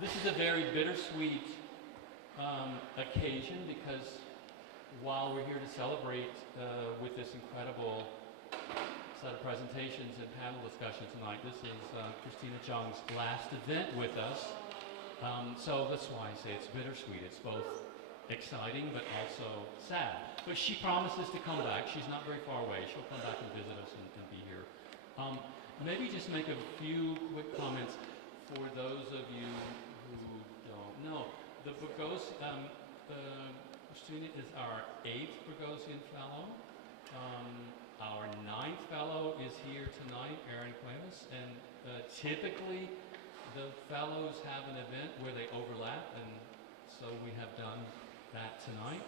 This is a very bittersweet occasion because while we're here to celebrate with this incredible set of presentations and panel discussion tonight, this is Christina Zhang's last event with us. So that's why I say it's bittersweet. It's both exciting but also sad. But she promises to come back. She's not very far away. She'll come back and visit us and be here. Maybe just make a few quick comments for those of you who don't know. The Christina is our 8th Boghosian Fellow. Our 9th Fellow is here tonight, Aaron Cuevas, and typically the Fellows have an event where they overlap, and so we have done that tonight.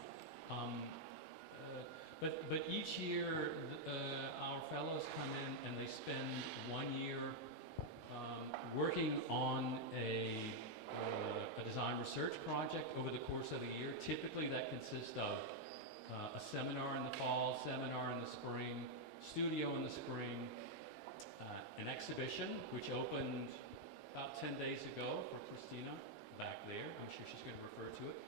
But each year our Fellows come in and they spend 1 year working on a design research project over the course of the year. Typically that consists of a seminar in the fall, seminar in the spring, studio in the spring, an exhibition which opened about 10 days ago for Christina back there. I'm sure she's going to refer to it.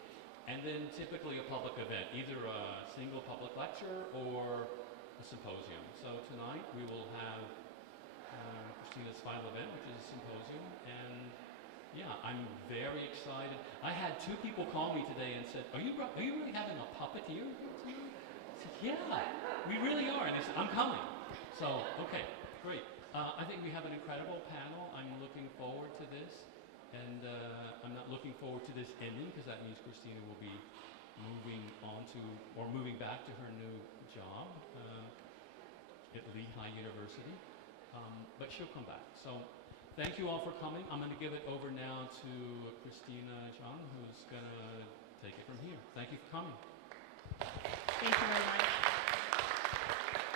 And then typically a public event, either a single public lecture or a symposium. So tonight we will have Christina's final event, which is a symposium, and yeah, I'm very excited. I had 2 people call me today and said, are you really having a puppeteer here tonight? I said, yeah, we really are, and they said, I'm coming. So, okay, great. I think we have an incredible panel. I'm looking forward to this, and I'm not looking forward to this ending, because that means Christina will be moving back to her new job at Lehigh University, but she'll come back. So thank you all for coming. I'm going to give it over now to Christina Zhang, who's going to take it from here. Thank you for coming. Thank you very much.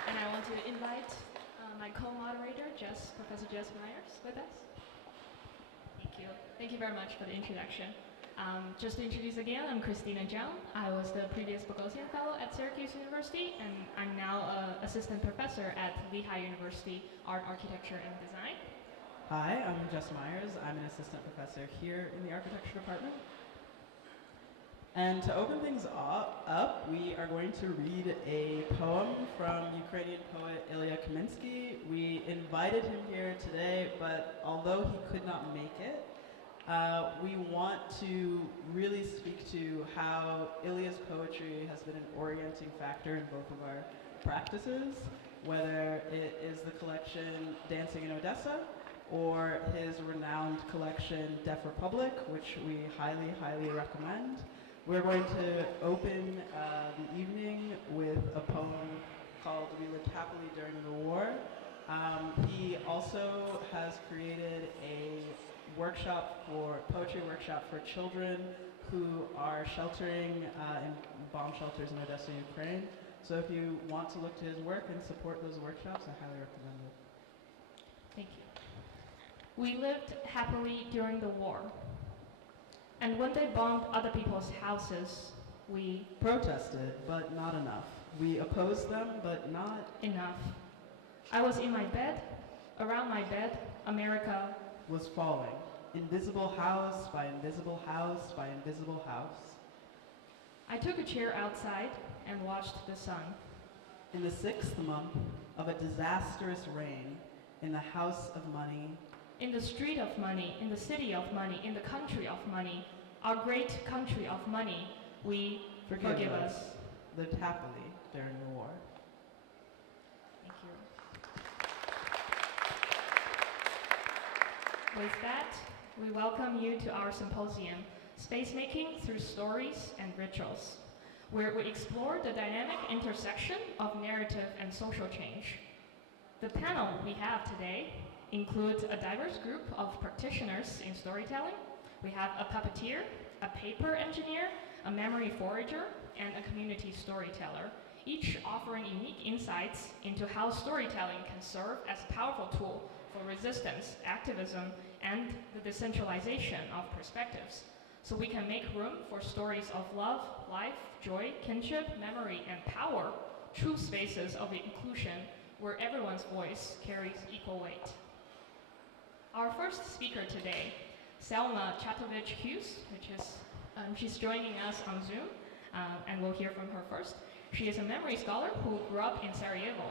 And I want to invite my co-moderator, Jess, Professor Jess Myers, with us. Thank you. Thank you very much for the introduction. Just to introduce again, I'm Christina Zhang. I was the previous Boghosian Fellow at Syracuse University, and I'm now an assistant professor at Lehigh University, Art, Architecture, and Design. Hi, I'm Jess Myers. I'm an assistant professor here in the architecture department. And to open things up, we are going to read a poem from Ukrainian poet Ilya Kaminsky. We invited him here today, but although he could not make it, we want to really speak to how Ilya's poetry has been an orienting factor in both of our practices, whether it is the collection Dancing in Odessa, or his renowned collection Deaf Republic, which we highly, highly recommend. We're going to open the evening with a poem called We Lived Happily During the War. He also has created a poetry workshop for children who are sheltering in bomb shelters in Odessa, Ukraine. So if you want to look to his work and support those workshops, I highly recommend it. Thank you. We lived happily during the war. And when they bombed other people's houses, we protested, but not enough. We opposed them, but not enough. I was in my bed. Around my bed, America was falling. Invisible house by invisible house by invisible house. I took a chair outside and watched the sun. In the 6th month of a disastrous reign, in the house of money, in the street of money, in the city of money, in the country of money, our great country of money, we forgive us. Lived happily during the war. Thank you. With that, we welcome you to our symposium, Space Making Through Stories and Rituals, where we explore the dynamic intersection of narrative and social change. The panel we have today includes a diverse group of practitioners in storytelling. We have a puppeteer, a paper engineer, a memory forager, and a community storyteller, each offering unique insights into how storytelling can serve as a powerful tool for resistance, activism, and the decentralization of perspectives, so we can make room for stories of love, life, joy, kinship, memory, and power, true spaces of inclusion where everyone's voice carries equal weight. Our first speaker today, Selma Chatovich-Hughes, she's joining us on Zoom, and we'll hear from her first. She is a memory scholar who grew up in Sarajevo.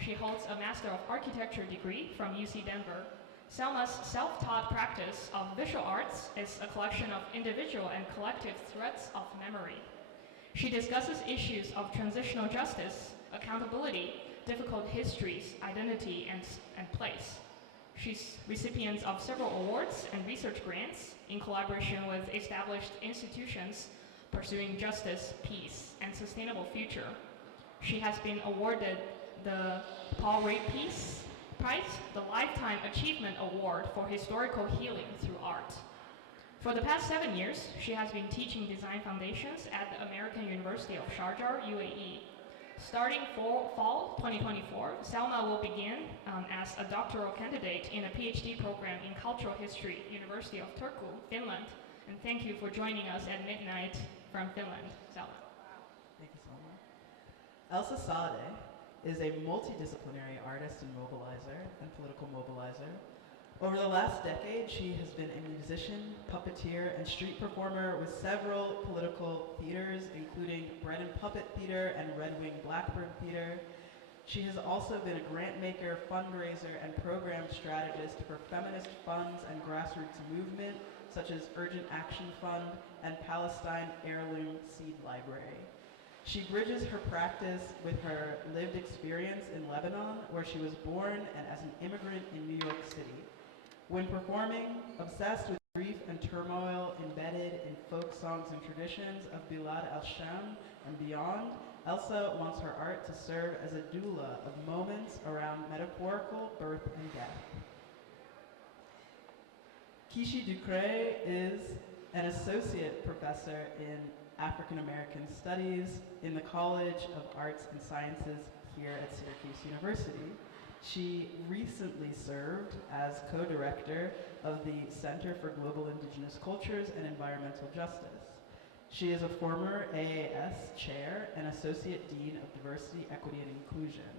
She holds a Master of Architecture degree from UC Denver. Selma's self-taught practice of visual arts is a collection of individual and collective threads of memory. She discusses issues of transitional justice, accountability, difficult histories, identity, and place. She's recipient of several awards and research grants in collaboration with established institutions pursuing justice, peace, and sustainable future. She has been awarded the Paul Reed Peace Prize, the Lifetime Achievement Award for Historical Healing through Art. For the past 7 years, she has been teaching design foundations at the American University of Sharjah, UAE. Starting fall 2024, Selma will begin as a doctoral candidate in a PhD program in Cultural History, University of Turku, Finland. And thank you for joining us at midnight from Finland, Selma. Thank you, Selma. Elsa Sade is a multidisciplinary artist and mobilizer and political mobilizer. Over the last decade, she has been a musician, puppeteer, and street performer with several political theaters, including Bread and Puppet Theater and Red Wing Blackbird Theater. She has also been a grant maker, fundraiser, and program strategist for feminist funds and grassroots movement, such as Urgent Action Fund and Palestine Heirloom Seed Library. She bridges her practice with her lived experience in Lebanon, where she was born, and as an immigrant in New York City. When performing, obsessed with grief and turmoil embedded in folk songs and traditions of Bilad al-Sham and beyond, Elsa wants her art to serve as a doula of moments around metaphorical birth and death. Kishi Ducre is an associate professor in African American Studies in the College of Arts and Sciences here at Syracuse University. She recently served as co-director of the Center for Global Indigenous Cultures and Environmental Justice. She is a former AAS chair and associate dean of diversity, equity, and inclusion.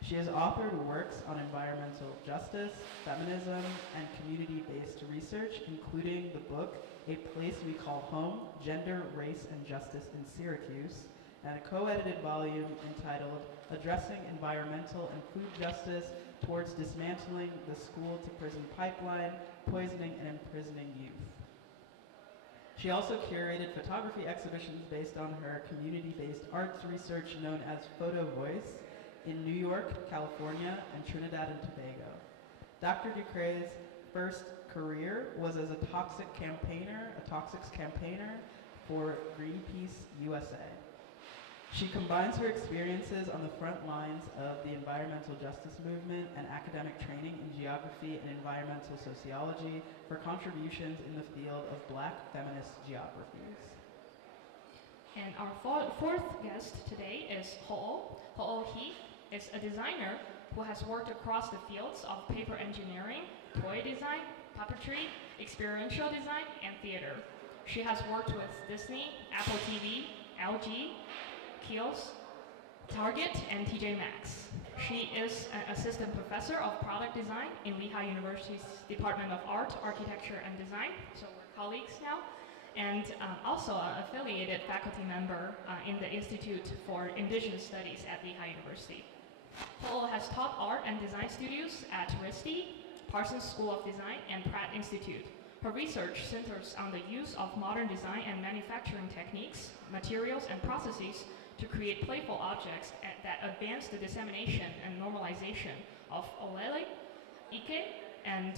She has authored works on environmental justice, feminism, and community-based research, including the book A Place We Call Home, Gender, Race, and Justice in Syracuse, and a co-edited volume entitled Addressing Environmental and Food Justice Towards Dismantling the School-to-Prison Pipeline, Poisoning and Imprisoning Youth. She also curated photography exhibitions based on her community-based arts research known as Photo Voice in New York, California, and Trinidad and Tobago. Dr. Ducre's first career was as a toxics campaigner for Greenpeace USA. She combines her experiences on the front lines of the environmental justice movement and academic training in geography and environmental sociology for contributions in the field of Black feminist geographies. And our fourth guest today is Ho'o. Ho'o He is a designer who has worked across the fields of paper engineering, toy design, puppetry, experiential design, and theater. She has worked with Disney, Apple TV, LG, Kiehl's, Target, and TJ Maxx. She is an assistant professor of product design in Lehigh University's Department of Art, Architecture, and Design, so we're colleagues now, and also an affiliated faculty member in the Institute for Indigenous Studies at Lehigh University. Ho'o has taught art and design studios at RISD, Parsons School of Design, and Pratt Institute. Her research centers on the use of modern design and manufacturing techniques, materials, and processes to create playful objects that advance the dissemination and normalization of Olele, Ike, and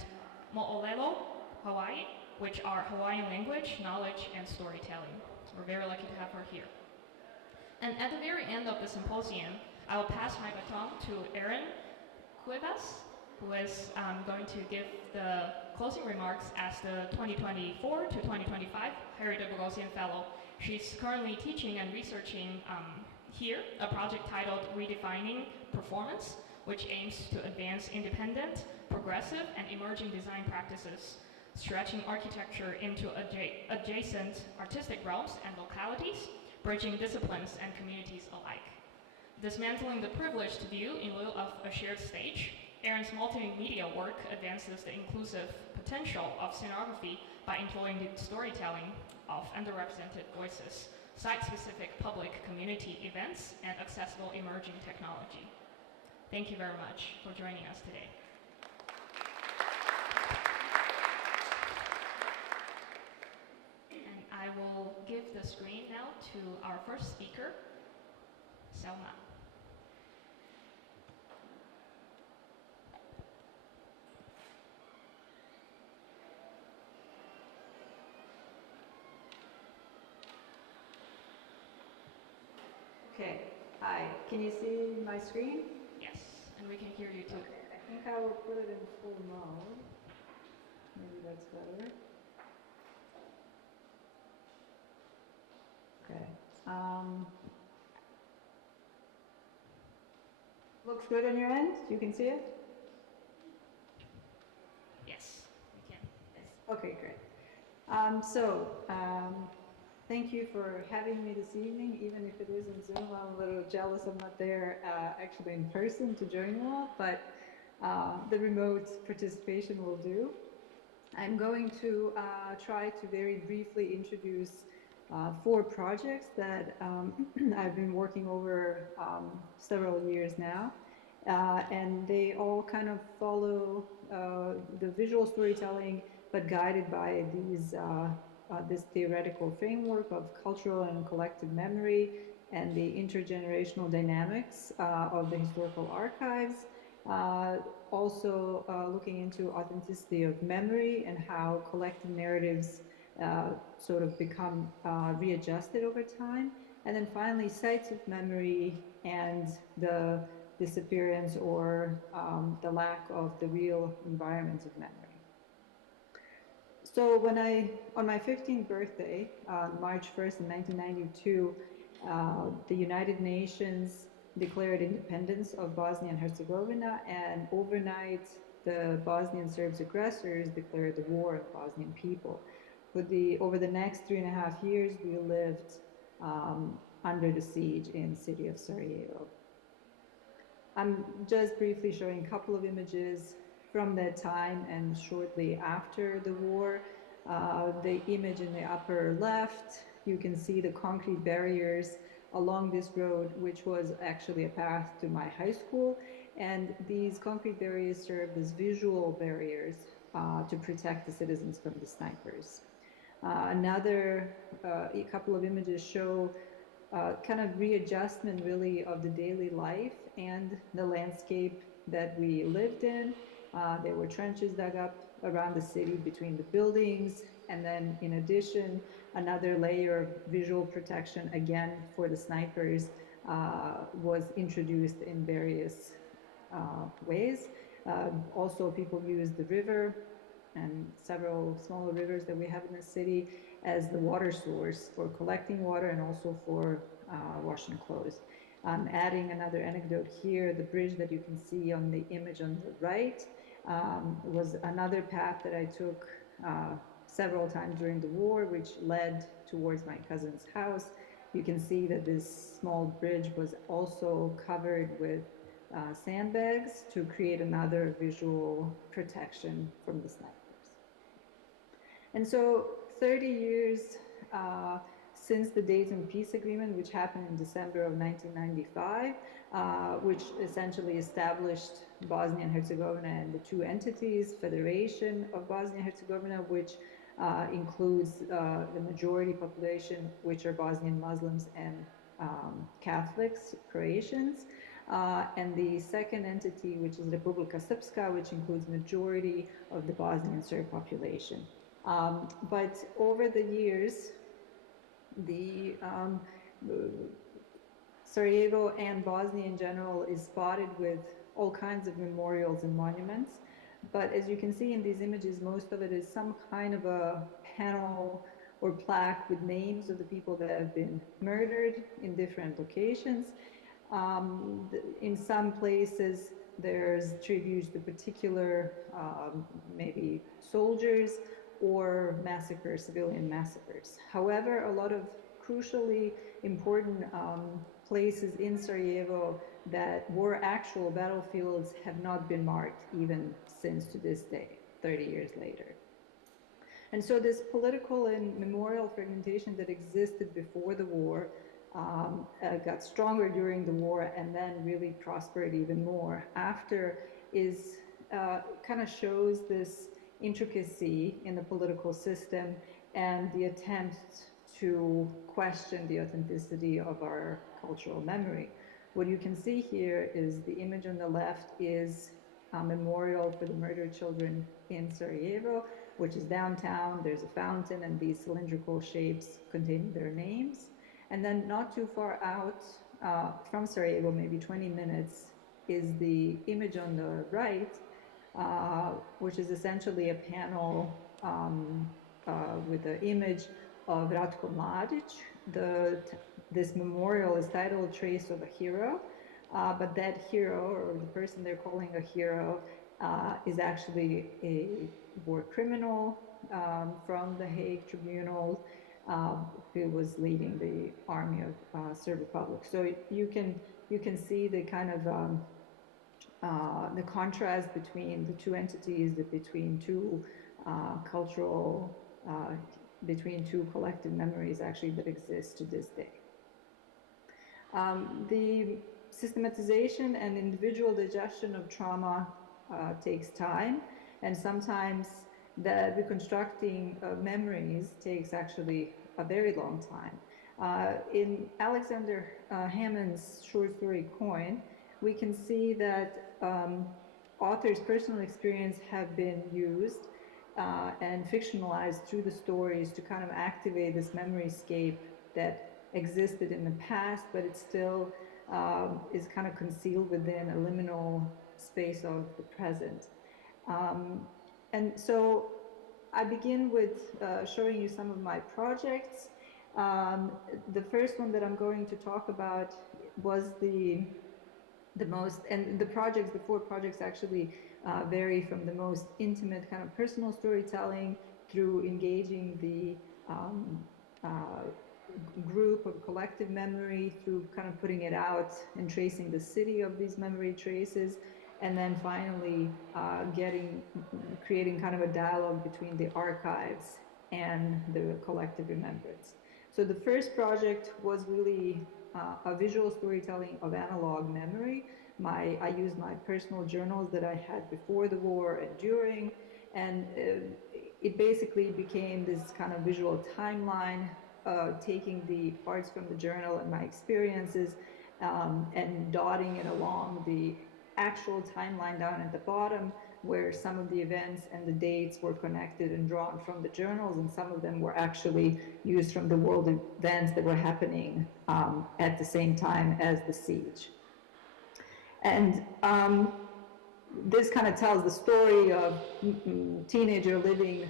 Mo'olelo, Hawaii, which are Hawaiian language, knowledge, and storytelling. We're very lucky to have her here. And at the very end of the symposium, I will pass my baton to Erin Cuevas, who is going to give the closing remarks as the 2024 to 2025 Harry de Boghosian Fellow. She's currently teaching and researching here a project titled Redefining Performance, which aims to advance independent, progressive, and emerging design practices, stretching architecture into adjacent artistic realms and localities, bridging disciplines and communities alike. Dismantling the privileged view in lieu of a shared stage, Erin's multimedia work advances the inclusive potential potential of scenography by employing the storytelling of underrepresented voices, site-specific public community events, and accessible emerging technology. Thank you very much for joining us today. And I will give the screen now to our first speaker, Selma. Okay, hi. Can you see my screen? Yes, and we can hear you too. Okay, I think I will put it in full mode. Maybe that's better. Okay. Looks good on your end? You can see it? Yes, we can. Yes. Okay, great. Thank you for having me this evening, even if it is in Zoom. I'm a little jealous I'm not there actually in person to join you all, but the remote participation will do. I'm going to try to very briefly introduce 4 projects that I've been working over several years now, and they all kind of follow the visual storytelling, but guided by this theoretical framework of cultural and collective memory and the intergenerational dynamics of the historical archives. Also looking into authenticity of memory and how collective narratives sort of become readjusted over time. And then finally, sites of memory and the disappearance or the lack of the real environments of memory. So on my 15th birthday, March 1st in 1992, the United Nations declared independence of Bosnia and Herzegovina, and overnight the Bosnian Serbs aggressors declared the war on the Bosnian people. Over the next 3.5 years, we lived under the siege in the city of Sarajevo. I'm just briefly showing a couple of images from that time and shortly after the war. The image in the upper left, you can see the concrete barriers along this road, which was actually a path to my high school. And these concrete barriers served as visual barriers to protect the citizens from the snipers. A couple of images show kind of readjustment really of the daily life and the landscape that we lived in. There were trenches dug up around the city between the buildings, and then in addition, another layer of visual protection, again for the snipers, was introduced in various ways. Also, people used the river and several smaller rivers that we have in the city as the water source for collecting water and also for washing clothes. I'm adding another anecdote here. The bridge that you can see on the image on the right was another path that I took several times during the war, which led towards my cousin's house. You can see that this small bridge was also covered with sandbags to create another visual protection from the snipers. And so 30 years since the Dayton Peace Agreement, which happened in December of 1995, which essentially established Bosnia and Herzegovina and the 2 entities, Federation of Bosnia and Herzegovina, which includes the majority population, which are Bosnian Muslims and Catholics, Croatians, and the second entity, which is Republika Srpska, which includes majority of the Bosnian Serb population. But over the years, the Sarajevo and Bosnia in general is spotted with all kinds of memorials and monuments. But as you can see in these images, most of it is some kind of a panel or plaque with names of the people that have been murdered in different locations. In some places, there's tributes to particular maybe soldiers or massacres, civilian massacres. However, a lot of crucially important places in Sarajevo that were actual battlefields have not been marked even since to this day. 30 years later. And so this political and memorial fragmentation that existed before the war got stronger during the war and then really prospered even more after is kind of shows this intricacy in the political system and the attempt to question the authenticity of our cultural memory. What you can see here is the image on the left is a memorial for the murdered children in Sarajevo, which is downtown. There's a fountain and these cylindrical shapes containing their names. And then not too far out from Sarajevo, maybe 20 minutes, is the image on the right, which is essentially a panel with the image of Ratko Mladic. This memorial is titled Trace of a Hero, but that hero, or the person they're calling a hero, is actually a war criminal from the Hague Tribunal who was leading the army of Serb Republic. So you can see the kind of the contrast between the two entities, between two cultural, between two collective memories actually that exist to this day. The systematization and individual digestion of trauma takes time, and sometimes the reconstructing memories takes actually a very long time. In Alexander Hammond's short story Coin, we can see that authors' personal experience have been used and fictionalized through the stories to kind of activate this memory scape that existed in the past, but it still is kind of concealed within a liminal space of the present. And so I begin with showing you some of my projects. The first one that I'm going to talk about was the most, and the projects, the 4 projects actually vary from the most intimate kind of personal storytelling through engaging the group of collective memory, through kind of putting it out and tracing the city of these memory traces, and then finally creating kind of a dialogue between the archives and the collective remembrance. So the first project was really a visual storytelling of analog memory. I used my personal journals that I had before the war and during, and it basically became this kind of visual timeline, taking the parts from the journal and my experiences and dotting it along the actual timeline down at the bottom, where some of the events and the dates were connected and drawn from the journals, and some of them were actually used from the world events that were happening at the same time as the siege. And this kind of tells the story of teenager living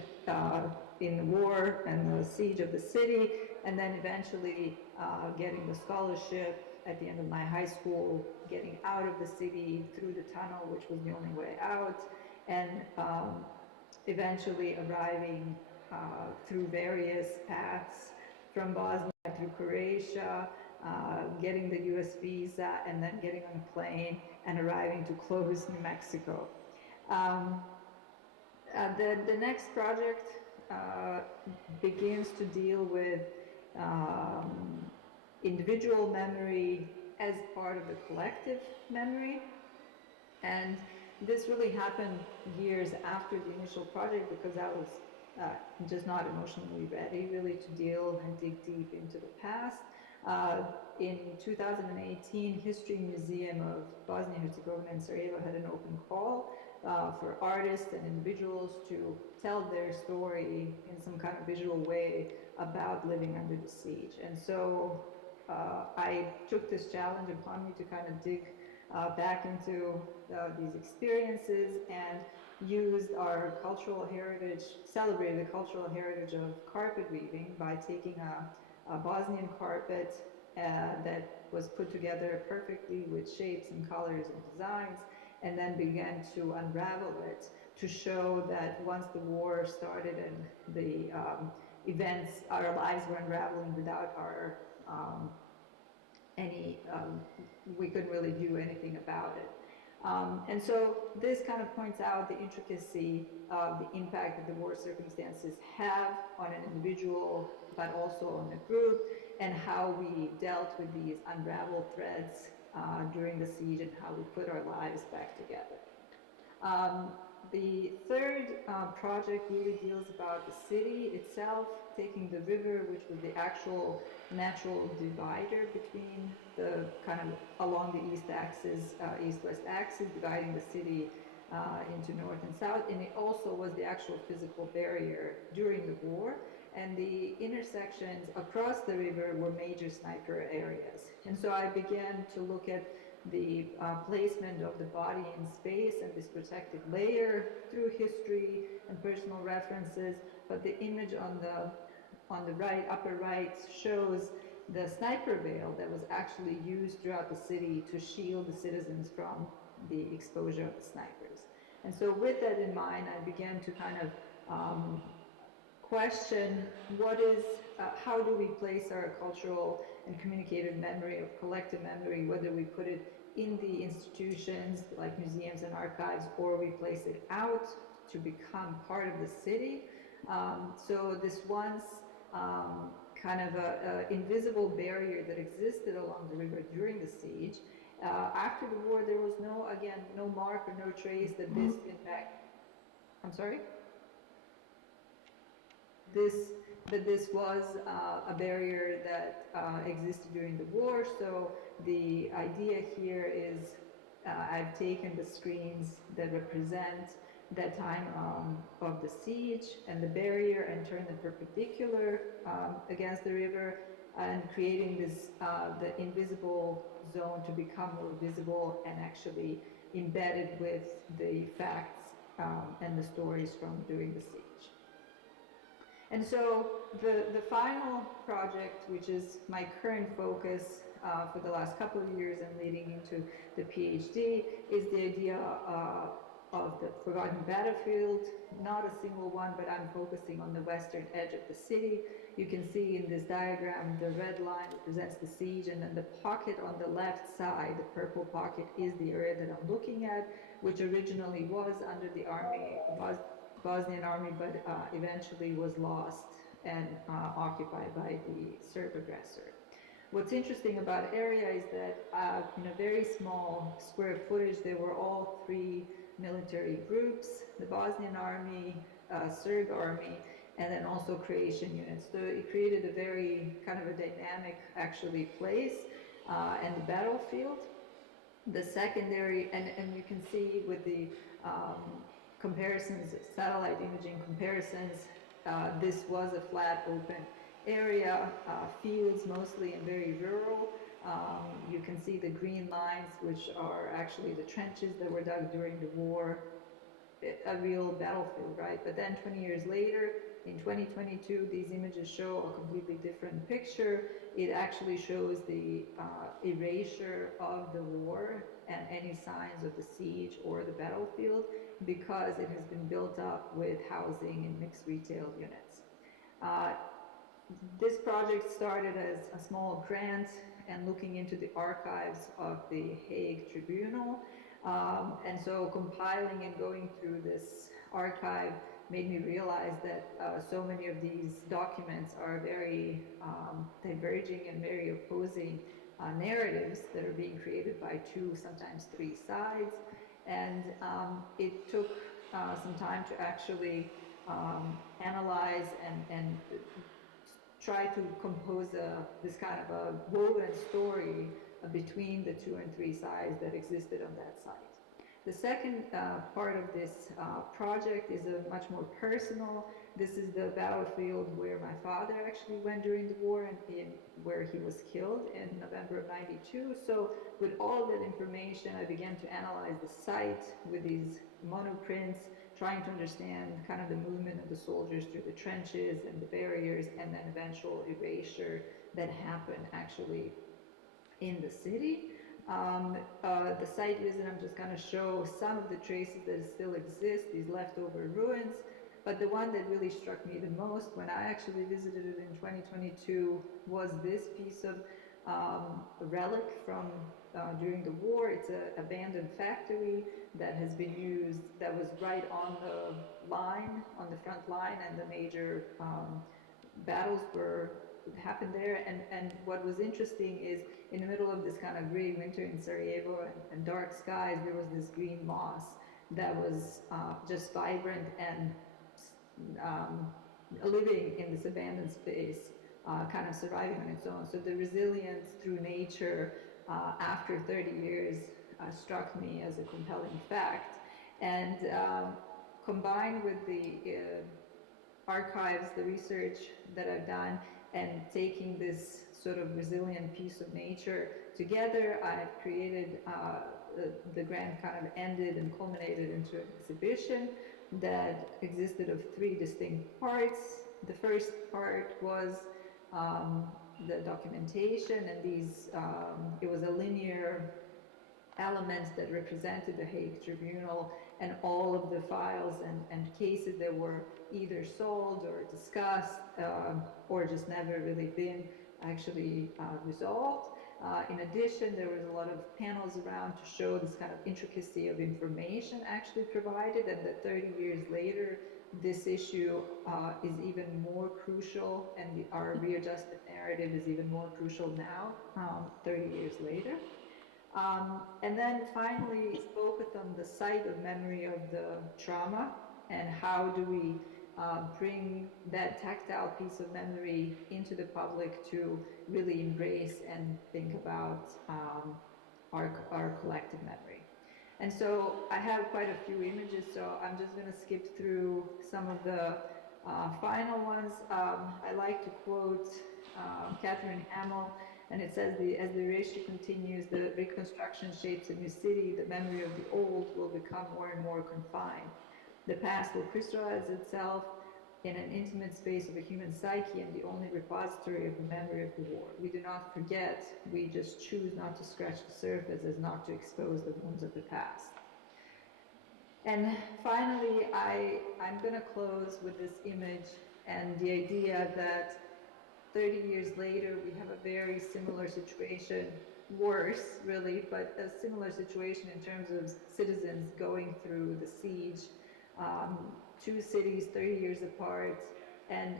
in the war and the siege of the city, and then eventually getting the scholarship at the end of my high school, getting out of the city through the tunnel, which was the only way out, and eventually arriving through various paths from Bosnia through Croatia, getting the US visa, and then getting on a plane and arriving to Clovis, New Mexico. The next project begins to deal with individual memory as part of the collective memory. And this really happened years after the initial project, because I was just not emotionally ready really to deal and dig deep into the past. In 2018, History Museum of Bosnia-Herzegovina and Sarajevo had an open call for artists and individuals to tell their story in some kind of visual way about living under the siege. And so I took this challenge upon me to kind of dig back into these experiences and used our cultural heritage, celebrated the cultural heritage of carpet weaving by taking a Bosnian carpet that was put together perfectly with shapes and colors and designs, and then began to unravel it to show that once the war started and the events, our lives were unraveling without our we couldn't really do anything about it. And so this kind of points out the intricacy of the impact that the war circumstances have on an individual, but also on a group, and how we dealt with these unraveled threads during the siege and how we put our lives back together. The third project really deals about the city itself, taking the river, which was the actual natural divider between the kind of along the east axis, east-west axis, dividing the city into north and south, and it also was the actual physical barrier during the war. And the intersections across the river were major sniper areas. And so I began to look at the placement of the body in space and this protective layer through history and personal references. But the image on the right, upper right, shows the sniper veil that was actually used throughout the city to shield the citizens from the exposure of the snipers. And so with that in mind, I began to kind of question how do we place our cultural and communicative memory or collective memory, whether we put it in the institutions like museums and archives, or we place it out to become part of the city. So this once kind of a invisible barrier that existed along the river during the siege. After the war, there was no mark or no trace that this, in fact, I'm sorry? This was a barrier that existed during the war. So the idea here is I've taken the screens that represent that time of the siege and the barrier and turned them perpendicular against the river, and creating this the invisible zone to become more visible and actually embedded with the facts and the stories from during the siege. And so the final project, which is my current focus for the last couple of years and leading into the PhD, is the idea of the forgotten battlefield. Not a single one, but I'm focusing on the western edge of the city. You can see in this diagram, the red line represents the siege, and then the pocket on the left side, the purple pocket, is the area that I'm looking at, which originally was under the Bosnian army, but eventually was lost and occupied by the Serb aggressor. What's interesting about area is that in a very small square footage, there were all three military groups: the Bosnian army, Serb army, and then also Croatian units. So it created a very kind of a dynamic, actually, place and the battlefield. The secondary, and you can see with the comparisons, satellite imaging comparisons, this was a flat, open area, fields mostly and very rural. You can see the green lines, which are actually the trenches that were dug during the war, a real battlefield, right? But then 20 years later, in 2022, these images show a completely different picture. It actually shows the erasure of the war and any signs of the siege or the battlefield, because it has been built up with housing and mixed retail units. This project started as a small grant and looking into the archives of the Hague Tribunal. And so compiling and going through this archive made me realize that so many of these documents are very diverging and very opposing narratives that are being created by two, sometimes three sides. And it took some time to actually analyze and try to compose this kind of a woven story between the two and three sides that existed on that site. The second part of this project is a much more personal. This is the battlefield where my father actually went during the war and where he was killed in November of '92. So with all that information, I began to analyze the site with these monoprints, trying to understand kind of the movement of the soldiers through the trenches and the barriers, and then eventual erasure that happened actually in the city. The site visit, I'm just going to show some of the traces that still exist, these leftover ruins. But the one that really struck me the most when I actually visited it in 2022 was this piece of relic from during the war. It's an abandoned factory that has been used, that was right on the line, on the front line, and the major battles happened there. And what was interesting is, in the middle of this kind of gray winter in Sarajevo and dark skies, there was this green moss that was just vibrant and living in this abandoned space, kind of surviving on its own. So the resilience through nature after 30 years struck me as a compelling fact. And combined with the archives, the research that I've done, and taking this sort of resilient piece of nature together, I've created, the grant kind of ended and culminated into an exhibition that existed of 3 distinct parts. The first part was the documentation, and these, it was a linear element that represented the Hague Tribunal and all of the files and cases that were either solved or discussed or just never really been actually resolved. In addition, there was a lot of panels around to show this kind of intricacy of information actually provided, and that 30 years later, this issue is even more crucial, and our readjusted narrative is even more crucial now, 30 years later. And then finally spoke on the site of memory of the trauma, and how do we bring that tactile piece of memory into the public to really embrace and think about our collective memory. And so I have quite a few images, so I'm just going to skip through some of the final ones. I like to quote Catherine Hamill, and it says, as the erasure continues, the reconstruction shapes a new city, the memory of the old will become more and more confined. The past will crystallize itself in an intimate space of a human psyche and the only repository of the memory of the war. We do not forget, we just choose not to scratch the surface as not to expose the wounds of the past. And finally, I'm going to close with this image and the idea that 30 years later, we have a very similar situation, worse really, but a similar situation in terms of citizens going through the siege. 2 cities 30 years apart, and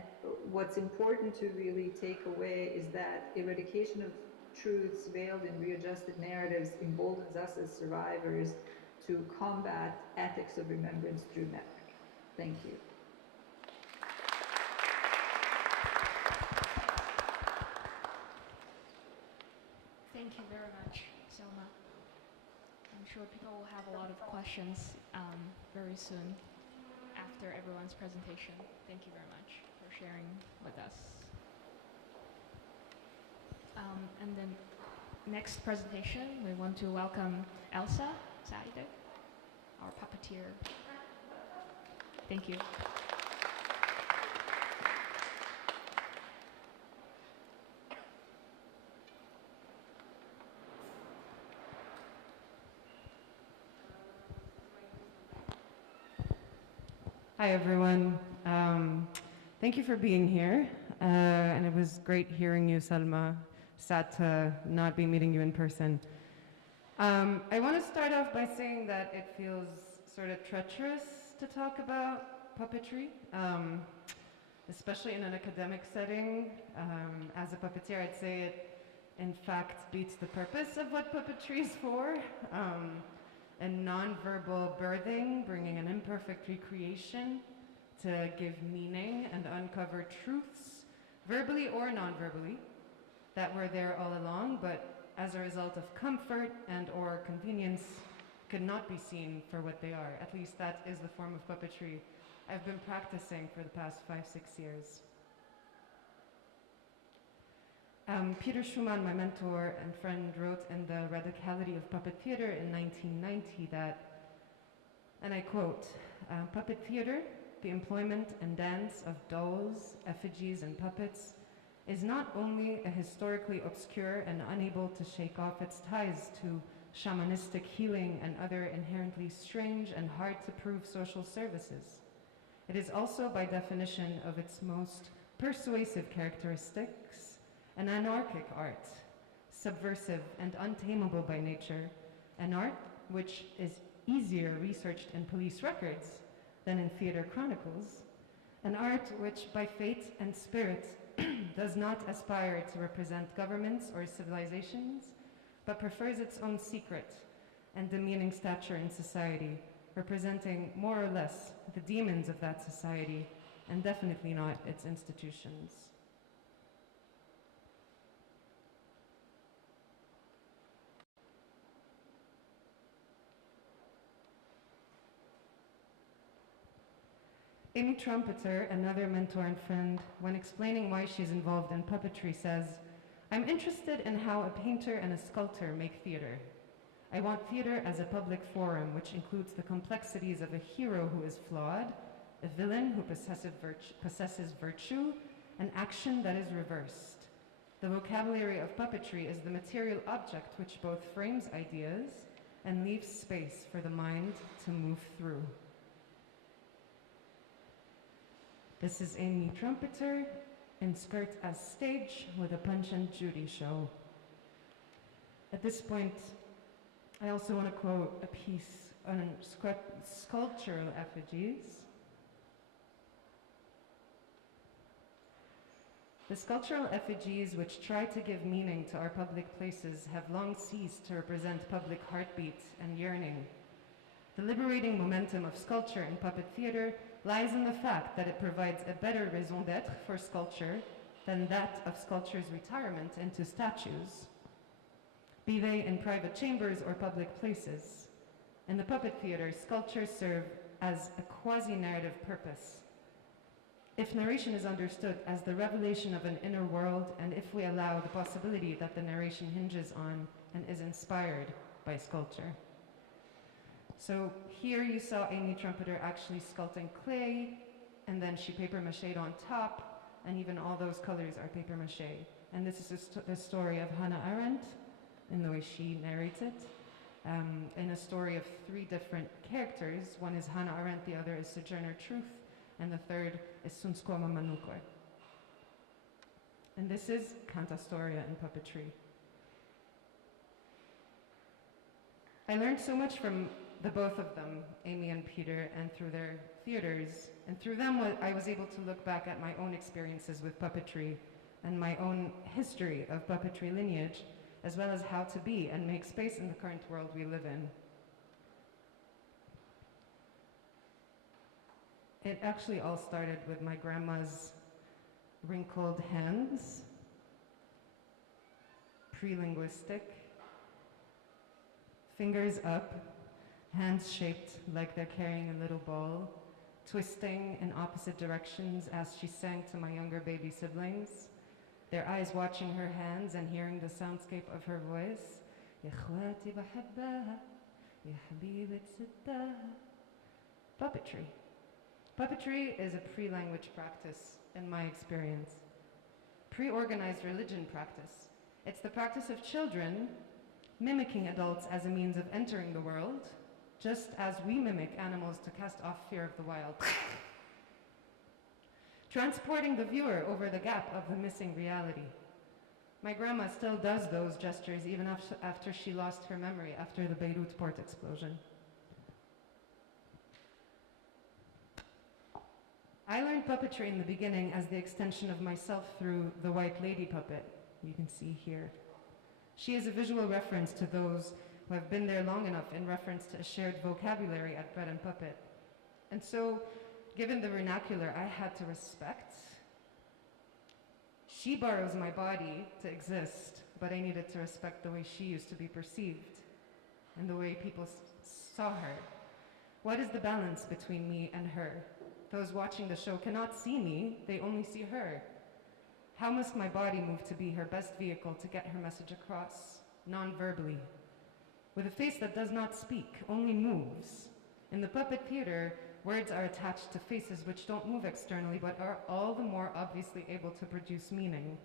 what's important to really take away is that eradication of truths veiled in readjusted narratives emboldens us as survivors to combat ethics of remembrance through memory. Thank you. Thank you very much, Selma. I'm sure people will have a lot of questions very soon after everyone's presentation. Thank you very much for sharing with us. And then next presentation, we want to welcome Elsa Saide, our puppeteer. Thank you. Hi, everyone. Thank you for being here. And it was great hearing you, Salma. Sad to not be meeting you in person. I want to start off by saying that it feels sort of treacherous to talk about puppetry, especially in an academic setting. As a puppeteer, I'd say it, in fact, beats the purpose of what puppetry is for. And non-verbal birthing, bringing an imperfect recreation to give meaning and uncover truths, verbally or non-verbally, that were there all along, but as a result of comfort and or convenience, could not be seen for what they are. At least that is the form of puppetry I've been practicing for the past 5-6 years. Peter Schumann, my mentor and friend, wrote in The Radicality of Puppet Theater in 1990 that, and I quote, puppet theater, the employment and dance of dolls, effigies, and puppets, is not only a historically obscure and unable to shake off its ties to shamanistic healing and other inherently strange and hard-to-prove social services. It is also, by definition of its most persuasive characteristics, an anarchic art, subversive and untamable by nature, an art which is easier researched in police records than in theater chronicles, an art which by fate and spirit does not aspire to represent governments or civilizations, but prefers its own secret and demeaning stature in society, representing more or less the demons of that society, and definitely not its institutions. Amy Trumpeter, another mentor and friend, when explaining why she's involved in puppetry, says, "I'm interested in how a painter and a sculptor make theater. I want theater as a public forum, which includes the complexities of a hero who is flawed, a villain who possesses virtue, an action that is reversed. The vocabulary of puppetry is the material object which both frames ideas and leaves space for the mind to move through." This is Amy Trumpeter in Skirt as Stage with a Punch and Judy show. At this point, I also want to quote a piece on sculptural effigies. The sculptural effigies which try to give meaning to our public places have long ceased to represent public heartbeat and yearning. The liberating momentum of sculpture in puppet theater lies in the fact that it provides a better raison d'être for sculpture than that of sculpture's retirement into statues, be they in private chambers or public places. In the puppet theater, sculptures serve as a quasi-narrative purpose. If narration is understood as the revelation of an inner world, and if we allow the possibility that the narration hinges on and is inspired by sculpture. So here you saw Amy Trumpeter actually sculpting clay, and then she paper machéed on top, and even all those colors are paper maché. And this is the story of Hannah Arendt, in the way she narrates it, in a story of 3 different characters. One is Hannah Arendt, the other is Sojourner Truth, and the third is Sunskoma Manukwe. And this is Cantastoria in puppetry. I learned so much from the both of them, Amy and Peter, and through their theaters. And through them, I was able to look back at my own experiences with puppetry and my own history of puppetry lineage, as well as how to be and make space in the current world we live in. It actually all started with my grandma's wrinkled hands, pre-linguistic, fingers up, hands shaped like they're carrying a little ball, twisting in opposite directions as she sang to my younger baby siblings, their eyes watching her hands and hearing the soundscape of her voice. Puppetry. Puppetry is a pre-language practice, in my experience. Pre-organized religion practice. It's the practice of children mimicking adults as a means of entering the world, just as we mimic animals to cast off fear of the wild. Transporting the viewer over the gap of the missing reality. My grandma still does those gestures even after she lost her memory after the Beirut port explosion. I learned puppetry in the beginning as the extension of myself through the White Lady puppet, you can see here. She is a visual reference to those who have been there long enough in reference to a shared vocabulary at Bread and Puppet. And so, given the vernacular I had to respect, she borrows my body to exist, but I needed to respect the way she used to be perceived and the way people saw her. What is the balance between me and her? Those watching the show cannot see me, they only see her. How must my body move to be her best vehicle to get her message across, non-verbally? With a face that does not speak, only moves. In the puppet theater, words are attached to faces which don't move externally, but are all the more obviously able to produce meaning.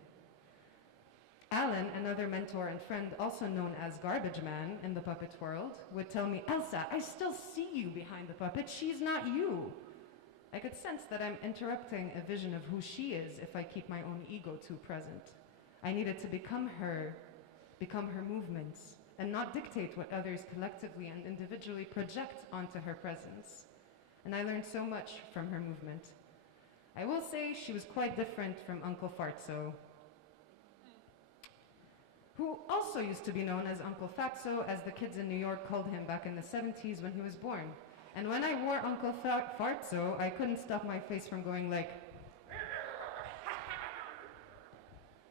Alan, another mentor and friend, also known as Garbage Man in the puppet world, would tell me, "Elsa, I still see you behind the puppet, she's not you." I could sense that I'm interrupting a vision of who she is if I keep my own ego too present. I needed to become her become her movements, and not dictate what others collectively and individually project onto her presence. And I learned so much from her movement. I will say she was quite different from Uncle Farzo, who also used to be known as Uncle Fatso, as the kids in New York called him back in the 70s when he was born. And when I wore Uncle Farzo, I couldn't stop my face from going like,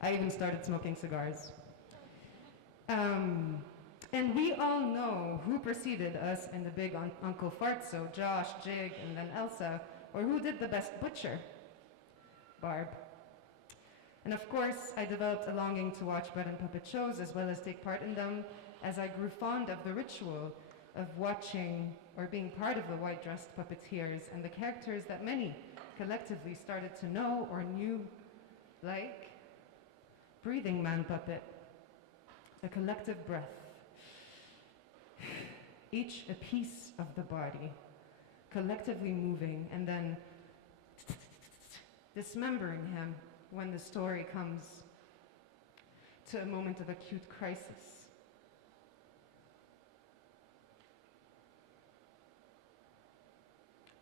I even started smoking cigars. And we all know who preceded us in the big Uncle Farzo, Josh, Jig, and then Elsa, or who did the best butcher, Barb. And of course, I developed a longing to watch bread and puppet shows as well as take part in them as I grew fond of the ritual of watching or being part of the white-dressed puppeteers and the characters that many collectively started to know or knew, like Breathing Man Puppet, a collective breath, each a piece of the body, collectively moving and then dismembering him when the story comes to a moment of acute crisis.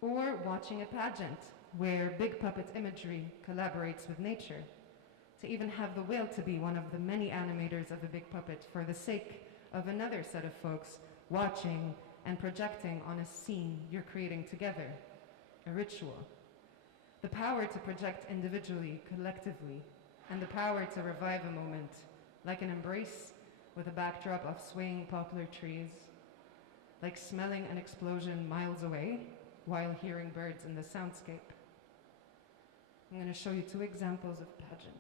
Or watching a pageant where big puppet imagery collaborates with nature, to even have the will to be one of the many animators of a big puppet for the sake of another set of folks watching and projecting on a scene you're creating together, a ritual. The power to project individually, collectively, and the power to revive a moment, like an embrace with a backdrop of swaying poplar trees, like smelling an explosion miles away while hearing birds in the soundscape. I'm going to show you 2 examples of pageants.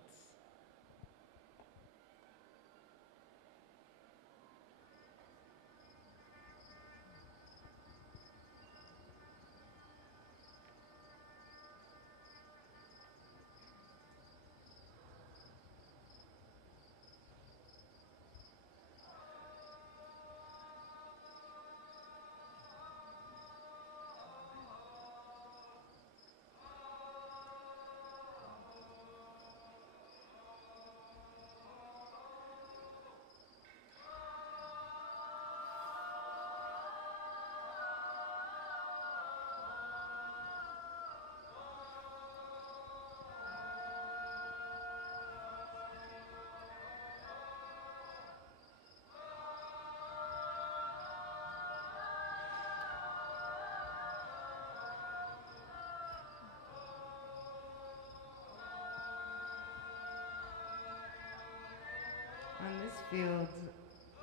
On this field,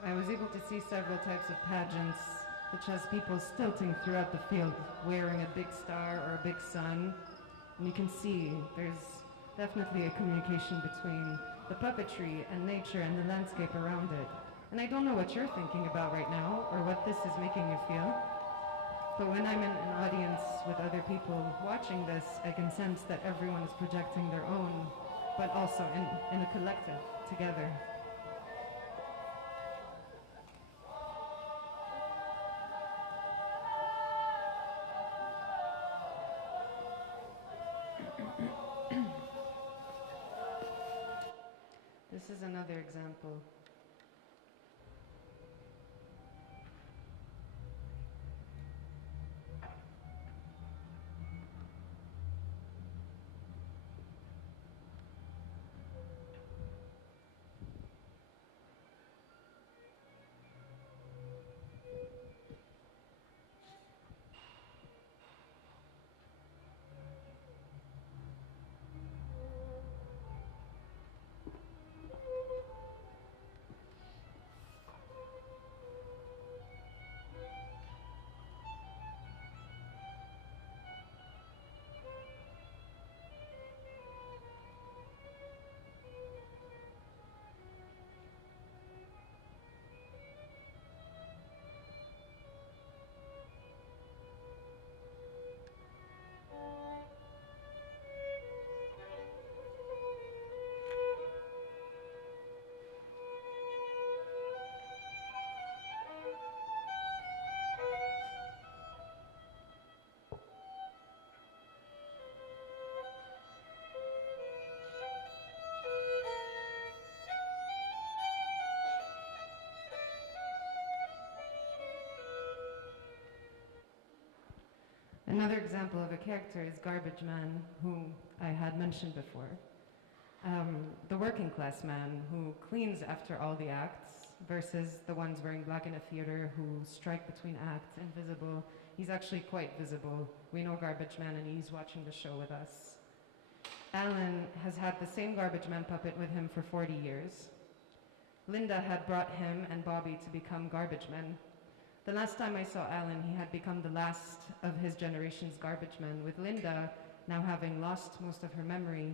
I was able to see several types of pageants, such as people stilting throughout the field, wearing a big star or a big sun. And you can see there's definitely a communication between the puppetry and nature and the landscape around it. And I don't know what you're thinking about right now, or what this is making you feel. But when I'm in an audience with other people watching this, I can sense that everyone is projecting their own, but also in a collective, together. This is another example. Another example of a character is Garbage Man, who I had mentioned before. The working class man who cleans after all the acts versus the ones wearing black in a theater who strike between acts, invisible. He's actually quite visible. We know Garbage Man and he's watching the show with us. Alan has had the same Garbage Man puppet with him for 40 years. Linda had brought him and Bobby to become Garbage Men. The last time I saw Alan, he had become the last of his generation's Garbage Men, with Linda now having lost most of her memory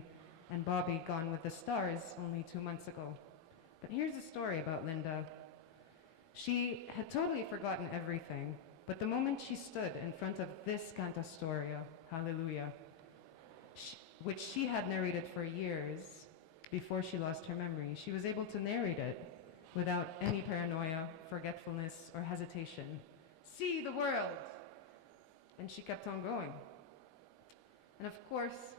and Bobby gone with the stars only 2 months ago. But here's a story about Linda. She had totally forgotten everything, but the moment she stood in front of this Cantastoria, Hallelujah, which she had narrated for years before she lost her memory, she was able to narrate it without any paranoia, forgetfulness, or hesitation. See the world! And she kept on going. And of course,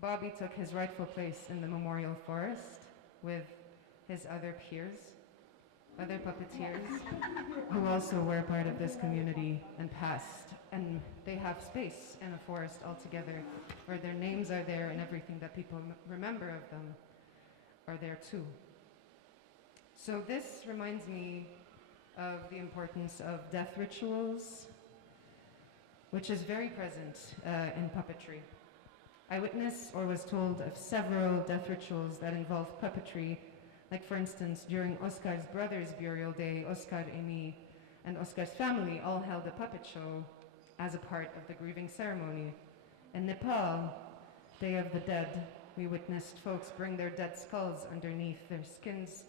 Bobby took his rightful place in the memorial forest with his other peers, other puppeteers, who also were part of this community and passed. And they have space in a forest altogether, where their names are there and everything that people remember of them are there too. So this reminds me of the importance of death rituals, which is very present in puppetry. I witnessed or was told of several death rituals that involve puppetry, like for instance, during Oscar's brother's burial day, Oscar, Amy, and Oscar's family all held a puppet show as a part of the grieving ceremony. In Nepal, Day of the Dead, we witnessed folks bring their dead skulls underneath their skins.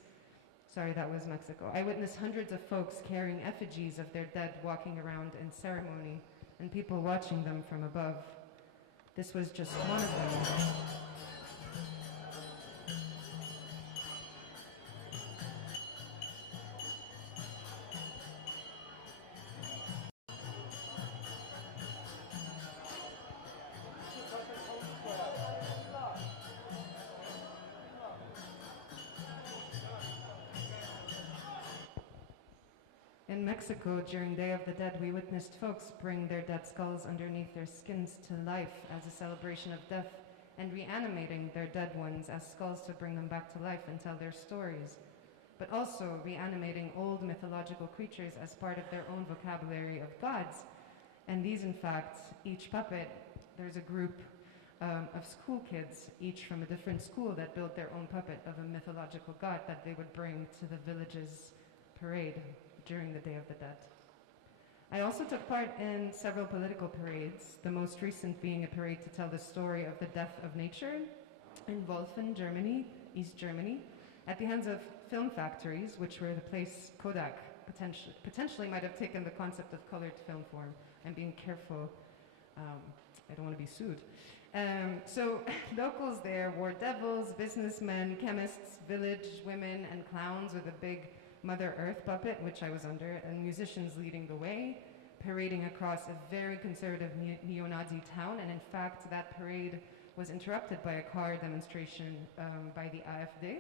Sorry, that was Mexico. I witnessed hundreds of folks carrying effigies of their dead walking around in ceremony and people watching them from above. This was just one of them. In Mexico, during Day of the Dead, we witnessed folks bring their dead skulls underneath their skins to life as a celebration of death, and reanimating their dead ones as skulls to bring them back to life and tell their stories, but also reanimating old mythological creatures as part of their own vocabulary of gods. And these, in fact, each puppet, there's a group of school kids, each from a different school, that built their own puppet of a mythological god that they would bring to the village's parade during the Day of the Dead. I also took part in several political parades, the most recent being a parade to tell the story of the death of nature in Wolfen, Germany, East Germany, at the hands of film factories, which were the place Kodak potentially might have taken the concept of colored film form. I'm being careful, I don't want to be sued. So locals there wore devils, businessmen, chemists, village women, and clowns with a big Mother Earth puppet, which I was under, and musicians leading the way, parading across a very conservative neo-Nazi town. And in fact, that parade was interrupted by a car demonstration by the AfD,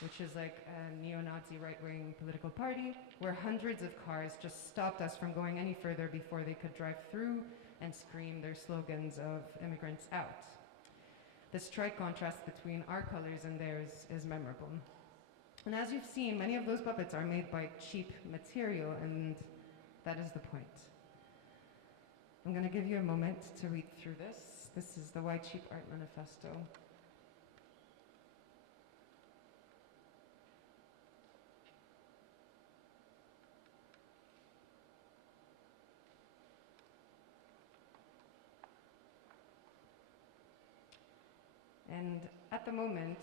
which is like a neo-Nazi right-wing political party, where hundreds of cars just stopped us from going any further before they could drive through and scream their slogans of immigrants out. The strike contrast between our colors and theirs is memorable. And as you've seen, many of those puppets are made by cheap material, and that is the point. I'm going to give you a moment to read through this. This is the Why Cheap Art Manifesto. And at the moment,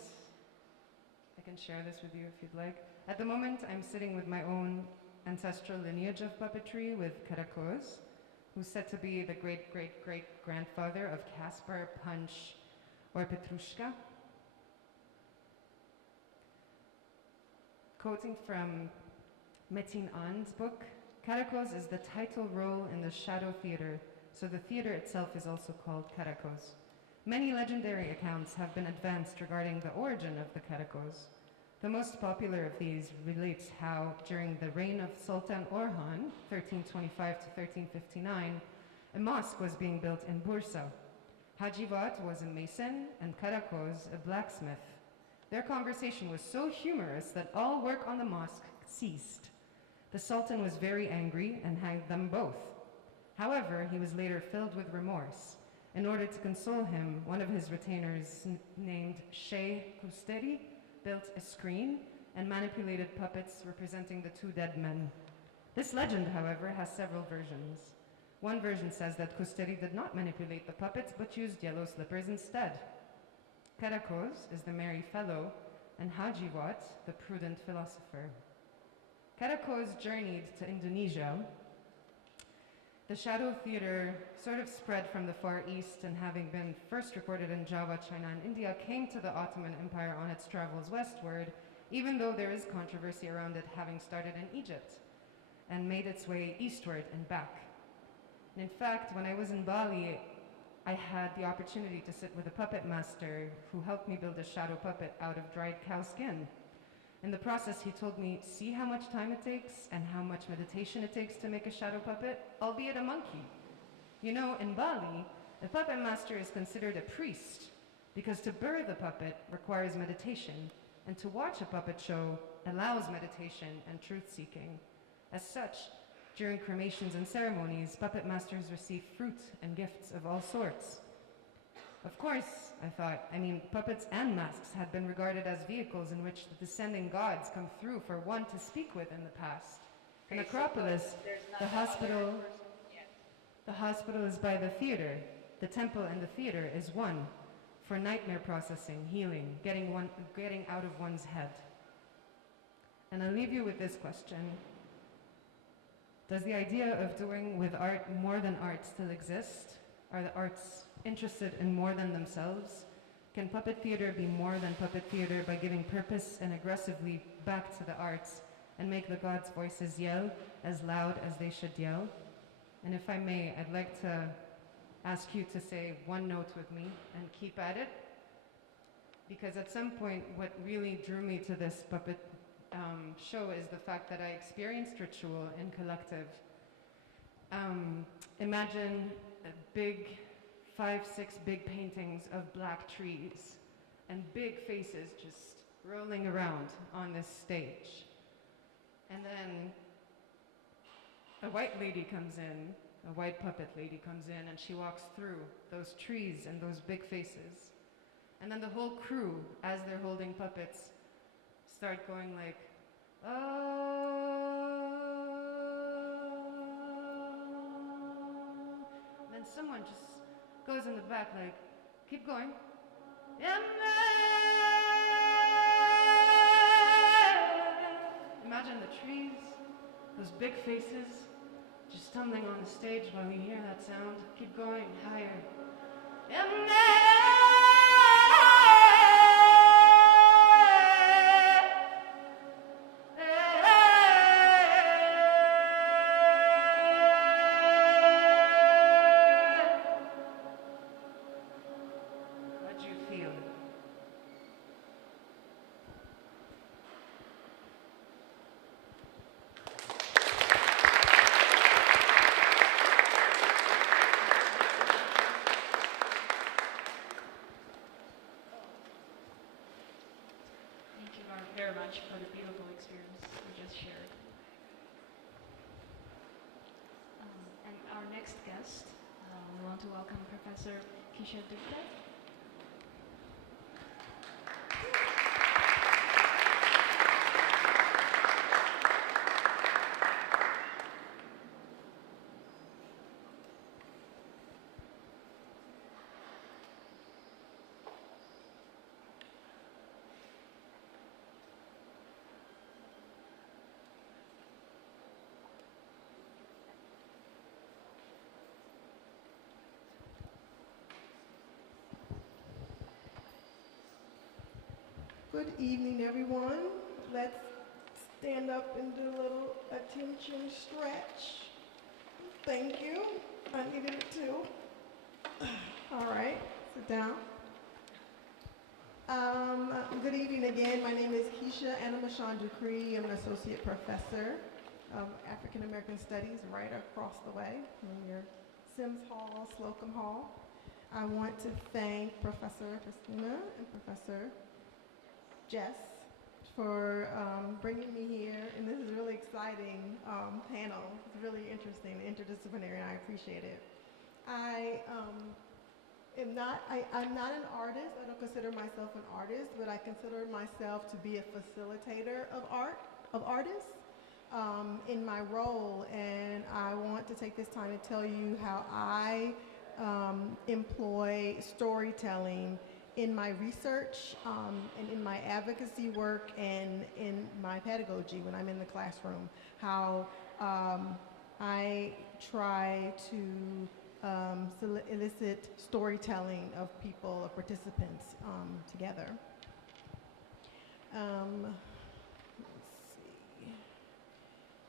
I can share this with you if you'd like. At the moment, I'm sitting with my own ancestral lineage of puppetry with Caracos, who's said to be the great-great-great-grandfather of Casper, Punch, or Petrushka. Quoting from Metin An's book, Caracos is the title role in the shadow theater, so the theater itself is also called Caracos. Many legendary accounts have been advanced regarding the origin of the Caracos. The most popular of these relates how, during the reign of Sultan Orhan, 1325 to 1359, A mosque was being built in Bursa. Hajivat was a mason and Karakoz a blacksmith. Their conversation was so humorous that all work on the mosque ceased. The Sultan was very angry and hanged them both. However, he was later filled with remorse. In order to console him, one of his retainers, named Sheikh Kusteri, built a screen and manipulated puppets representing the two dead men. This legend, however, has several versions. One version says that Kusteri did not manipulate the puppets, but used yellow slippers instead. Karakoz is the merry fellow, and Hajiwat, the prudent philosopher. Karakoz journeyed to Indonesia. The shadow theater sort of spread from the Far East, and having been first recorded in Java, China, and India, came to the Ottoman Empire on its travels westward, even though there is controversy around it having started in Egypt, and made its way eastward and back. And in fact, when I was in Bali, I had the opportunity to sit with a puppet master who helped me build a shadow puppet out of dried cow skin. In the process, he told me, see how much time it takes and how much meditation it takes to make a shadow puppet, albeit a monkey. You know, in Bali, a puppet master is considered a priest because to birth a puppet requires meditation, and to watch a puppet show allows meditation and truth-seeking. As such, during cremations and ceremonies, puppet masters receive fruit and gifts of all sorts. Of course, I thought, puppets and masks had been regarded as vehicles in which the descending gods come through for one to speak with in the past. In Acropolis, the hospital is by the theater. The temple and the theater is one, for nightmare processing, healing, getting out of one's head. And I'll leave you with this question. Does the idea of doing with art more than art still exist? Are the arts interested in more than themselves? Can puppet theater be more than puppet theater by giving purpose and aggressively back to the arts and make the gods' voices yell as loud as they should yell? And if I may, I'd like to ask you to say one note with me and keep at it, because at some point what really drew me to this puppet show is the fact that I experienced ritual in collective. Imagine a big 5, 6 big paintings of black trees and big faces just rolling around on this stage. And then a white lady comes in, a white puppet lady comes in, and she walks through those trees and those big faces. And then the whole crew, as they're holding puppets, start going like, oh. And then someone just goes in the back like, keep going. Imagine the trees, those big faces, just stumbling on the stage while we hear that sound. Keep going, higher. How'd you feel? Thank you very much for the beautiful experience we just shared. And our next guest, we want to welcome Professor Kisha Dutta. Good evening, everyone. Let's stand up and do a little attention stretch. Thank you. I needed it too. All right, sit down. Good evening again. My name is Keisha Anamachandra-Cree. I'm an associate professor of African American Studies right across the way when you're Sims Hall, Slocum Hall. I want to thank Professor Christina and Professor Jess for bringing me here, and this is a really exciting panel. It's really interesting, interdisciplinary, and I appreciate it. I'm not an artist. I don't consider myself an artist, but I consider myself to be a facilitator of artists in my role, and I want to take this time to tell you how I employ storytelling in my research and in my advocacy work and in my pedagogy when I'm in the classroom, how I try to elicit storytelling of people, of participants together. Let's see.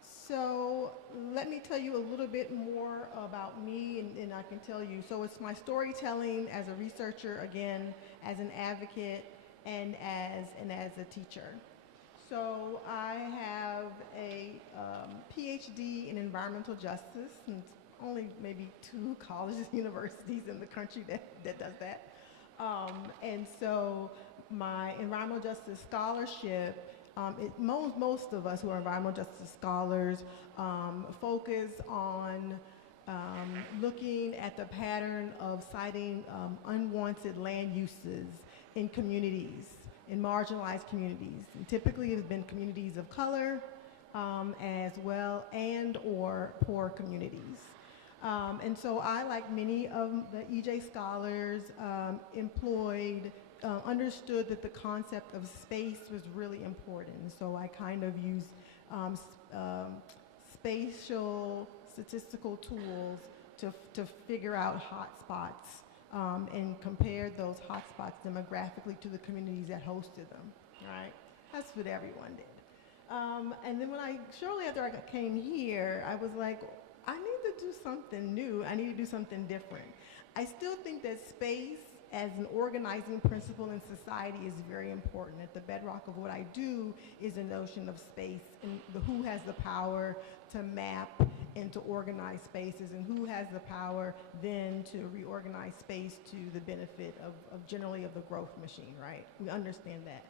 So let me tell you a little bit more about me, and I can tell you. So it's my storytelling as a researcher, again, as an advocate, and as a teacher. So I have a PhD in environmental justice, and it's only maybe 2 colleges, universities in the country that does that. And so my environmental justice scholarship, most of us who are environmental justice scholars focus on looking at the pattern of citing unwanted land uses in communities, in marginalized communities. And typically it's been communities of color as well and or poor communities. And so I, like many of the EJ scholars, understood that the concept of space was really important. So I kind of used spatial statistical tools to figure out hotspots and compare those hotspots demographically to the communities that hosted them, right? That's what everyone did. And then shortly after I came here, I was like, I need to do something new. I need to do something different. I still think that space as an organizing principle in society is very important. At the bedrock of what I do is the notion of space and who has the power to map and to organize spaces, and who has the power then to reorganize space to the benefit of generally of the growth machine, right? We understand that.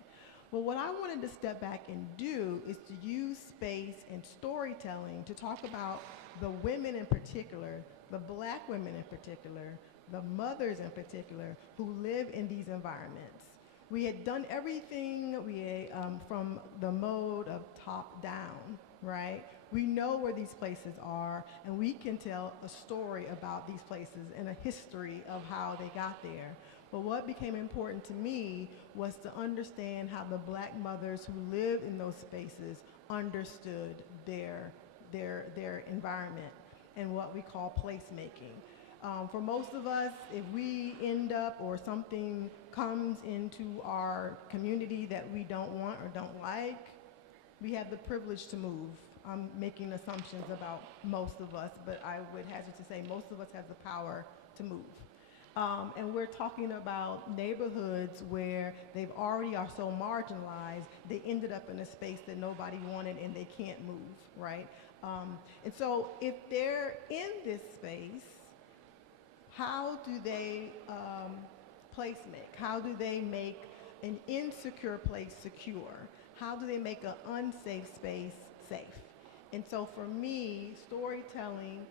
But what I wanted to step back and do is to use space and storytelling to talk about the women in particular, the Black women in particular, the mothers in particular, who live in these environments. We had done everything from the mode of top down, right? We know where these places are, and we can tell a story about these places and a history of how they got there. But what became important to me was to understand how the Black mothers who lived in those spaces understood their environment and what we call placemaking. For most of us, if we end up or something comes into our community that we don't want or don't like, we have the privilege to move. I'm making assumptions about most of us, but I would hazard to say most of us have the power to move. And we're talking about neighborhoods where they've already are so marginalized, they ended up in a space that nobody wanted and they can't move, right? And so if they're in this space, how do they place make? How do they make an insecure place secure? How do they make an unsafe space safe? And so for me, storytelling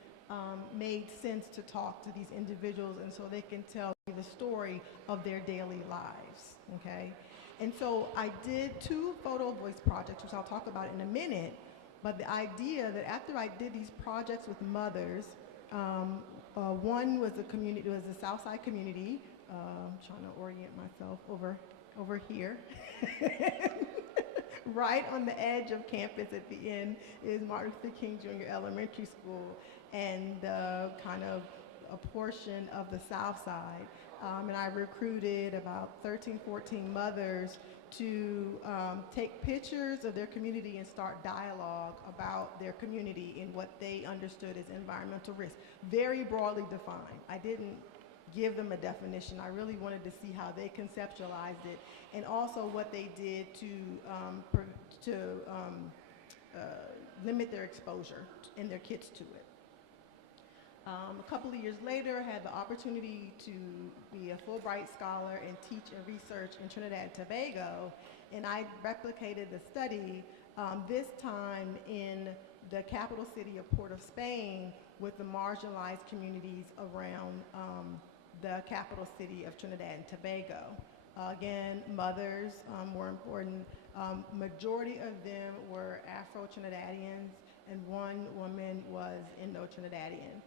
made sense to talk to these individuals, and so they can tell me the story of their daily lives, okay? And so I did 2 photo voice projects, which I'll talk about in a minute, but the idea that after I did these projects with mothers, one was a Southside community. I'm trying to orient myself over here. Right on the edge of campus at the end is Martin Luther King Jr. Elementary School, and kind of a portion of the South Side. And I recruited about 13, 14 mothers to take pictures of their community and start dialogue about their community and what they understood as environmental risk. Very broadly defined. I didn't give them a definition. I really wanted to see how they conceptualized it, and also what they did to limit their exposure and their kids to it. A couple of years later, I had the opportunity to be a Fulbright scholar and teach and research in Trinidad and Tobago, and I replicated the study, this time in the capital city of Port of Spain with the marginalized communities around the capital city of Trinidad and Tobago. Again, mothers were important. Majority of them were Afro-Trinidadians, and one woman was Indo-Trinidadian,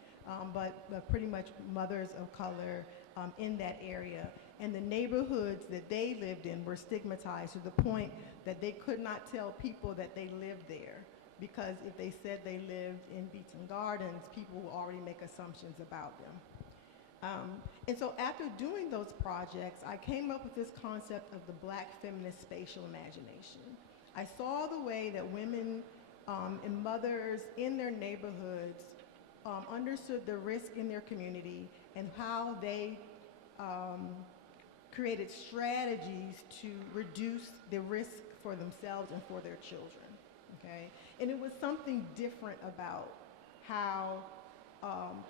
but pretty much mothers of color in that area. And the neighborhoods that they lived in were stigmatized to the point that they could not tell people that they lived there, because if they said they lived in Beaton Gardens, people would already make assumptions about them. And so after doing those projects, I came up with this concept of the Black feminist spatial imagination. I saw the way that women and mothers in their neighborhoods understood the risk in their community and how they created strategies to reduce the risk for themselves and for their children, okay? And it was something different about how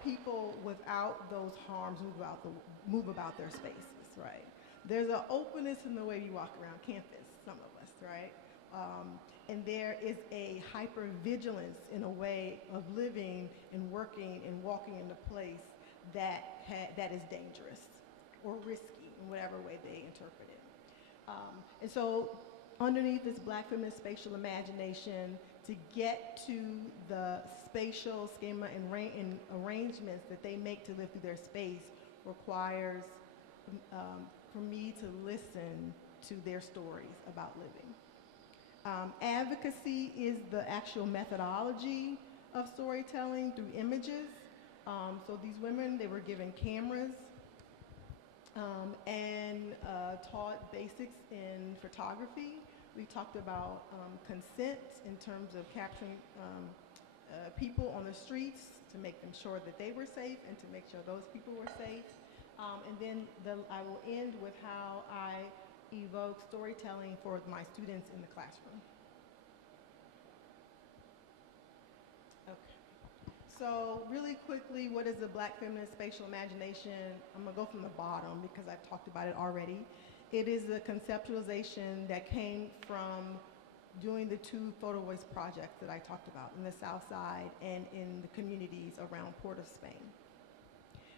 people without those harms move about their spaces, right? There's an openness in the way you walk around campus, some of us, right? And there is a hypervigilance in a way of living and working and walking in a place that is dangerous or risky in whatever way they interpret it. And so underneath this Black feminist spatial imagination, to get to the spatial schema and arrangements that they make to live through their space requires for me to listen to their stories about living. Advocacy is the actual methodology of storytelling through images. So these women, they were given cameras and taught basics in photography. We talked about consent in terms of capturing people on the streets to make them sure that they were safe and to make sure those people were safe. And then I will end with how I evoke storytelling for my students in the classroom. Okay. So really quickly, what is the Black feminist spatial imagination? I'm gonna go from the bottom because I've talked about it already. It is a conceptualization that came from doing the two photo voice projects that I talked about in the South Side and in the communities around Port of Spain.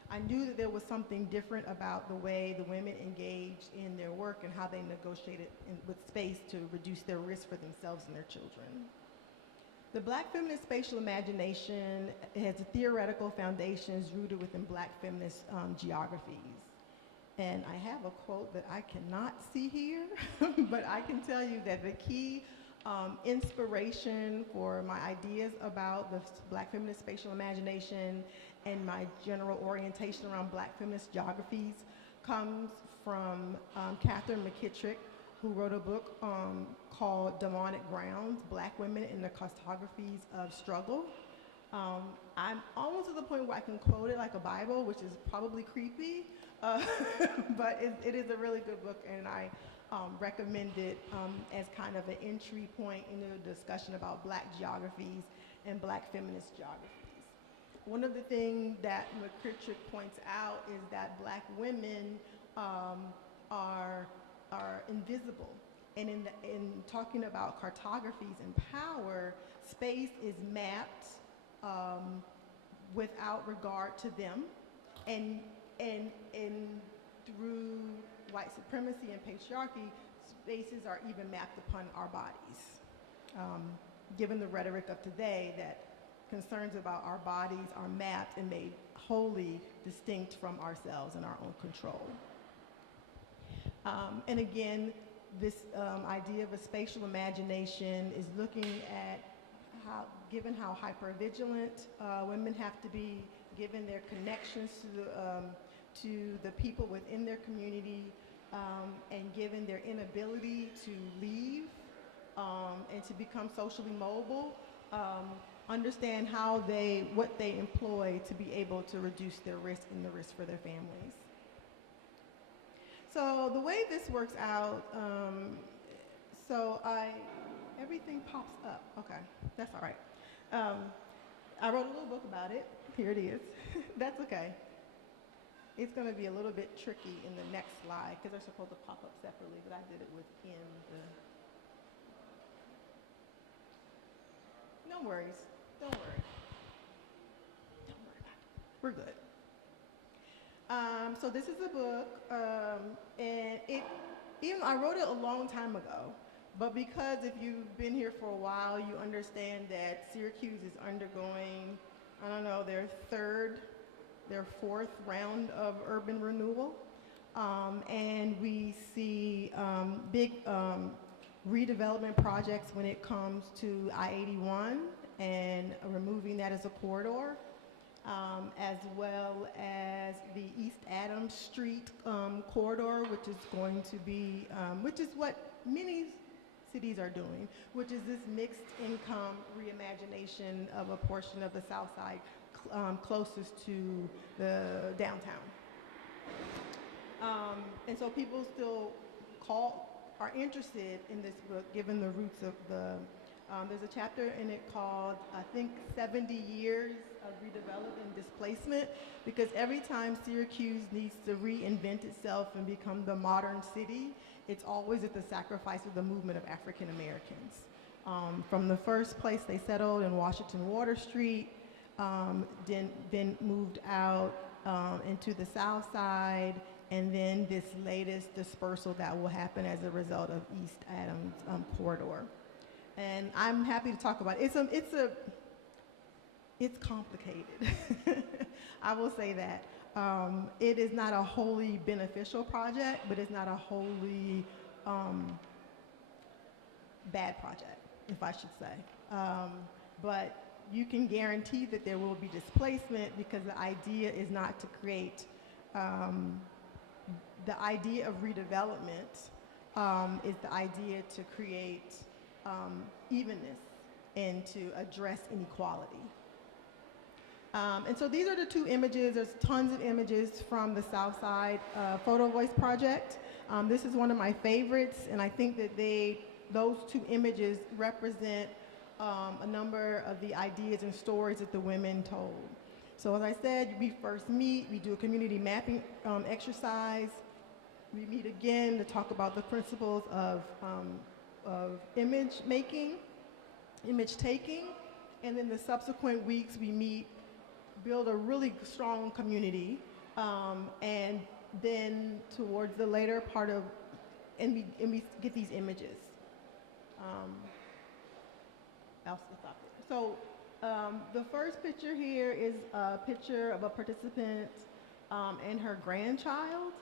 I knew that there was something different about the way the women engaged in their work and how they negotiated with space to reduce their risk for themselves and their children. The Black feminist spatial imagination has theoretical foundations rooted within Black feminist geographies. And I have a quote that I cannot see here, but I can tell you that the key inspiration for my ideas about the Black feminist spatial imagination and my general orientation around Black feminist geographies comes from Catherine McKittrick, who wrote a book called Demonic Grounds, Black Women in the Cartographies of Struggle. I'm almost at the point where I can quote it like a Bible, which is probably creepy, but it is a really good book, and I recommend it as kind of an entry point into the discussion about Black geographies and Black feminist geographies. One of the things that McKittrick points out is that Black women are invisible. And in talking about cartographies and power, space is mapped without regard to them, and through white supremacy and patriarchy, spaces are even mapped upon our bodies. Given the rhetoric of today that concerns about our bodies are mapped and made wholly distinct from ourselves and our own control. And again, this idea of a spatial imagination is looking at how, given how hypervigilant women have to be, given their connections to the people within their community, and given their inability to leave and to become socially mobile, understand how what they employ to be able to reduce their risk and the risk for their families. So the way this works out, everything pops up. Okay, that's all right. I wrote a little book about it. Here it is. That's okay. It's going to be a little bit tricky in the next slide because they're supposed to pop up separately, but I did it within the... No worries. Don't worry. Don't worry about it. We're good. So this is a book, and I wrote it a long time ago, but because if you've been here for a while, you understand that Syracuse is undergoing, I don't know, their fourth round of urban renewal. And we see big redevelopment projects when it comes to I-81 and removing that as a corridor, as well as the East Adams Street corridor, which is going to be, which is what many cities are doing, which is this mixed income reimagination of a portion of the South Side closest to the downtown. And so people still are interested in this book given the roots of there's a chapter in it called, I think, 70 Years of Redevelopment and Displacement, because every time Syracuse needs to reinvent itself and become the modern city, it's always at the sacrifice of the movement of African Americans. From the first place they settled in Washington Water Street, then moved out into the South Side, and then this latest dispersal that will happen as a result of East Adams corridor. And I'm happy to talk about it. It's complicated. I will say that. It is not a wholly beneficial project, but it's not a wholly bad project, if I should say. But you can guarantee that there will be displacement because the idea is not to create, the idea of redevelopment is the idea to create evenness and to address inequality. And so these are the two images. There's tons of images from the South Side Photo Voice Project. This is one of my favorites, and I think that those two images represent a number of the ideas and stories that the women told. So as I said, we first meet, we do a community mapping exercise. We meet again to talk about the principles of image making, image taking, and then the subsequent weeks we meet, build a really strong community, and then towards the later part of, and we get these images. I'll stop there. So the first picture here is a picture of a participant and her grandchild.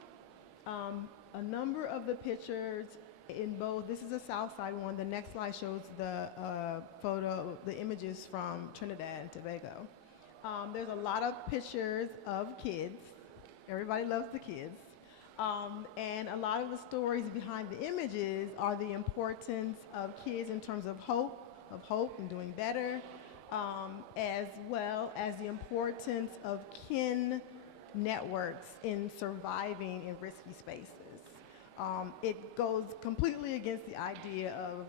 A number of the pictures in both, this is a South Side one, the next slide shows the the images from Trinidad and Tobago. There's a lot of pictures of kids. Everybody loves the kids. And a lot of the stories behind the images are the importance of kids in terms of hope and doing better, as well as the importance of kin networks in surviving in risky spaces. It goes completely against the idea of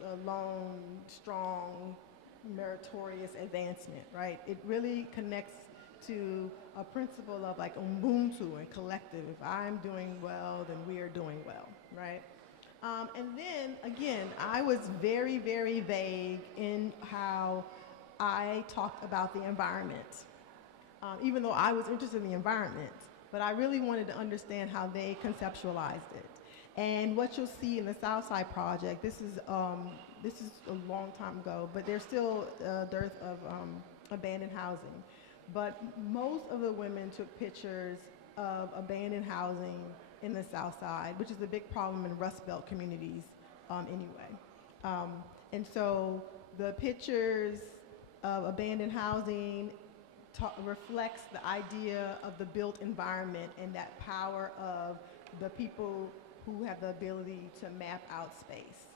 the lone, strong, meritorious advancement, right? It really connects to a principle of like Ubuntu and collective. If I'm doing well, then we are doing well, right? And then, again, I was very, very vague in how I talked about the environment, even though I was interested in the environment, but I really wanted to understand how they conceptualized it. And what you'll see in the Southside Project, this is a long time ago, but there's still a dearth of abandoned housing. But most of the women took pictures of abandoned housing in the South Side, which is a big problem in Rust Belt communities anyway. And so the pictures of abandoned housing reflects the idea of the built environment and that power of the people who have the ability to map out space.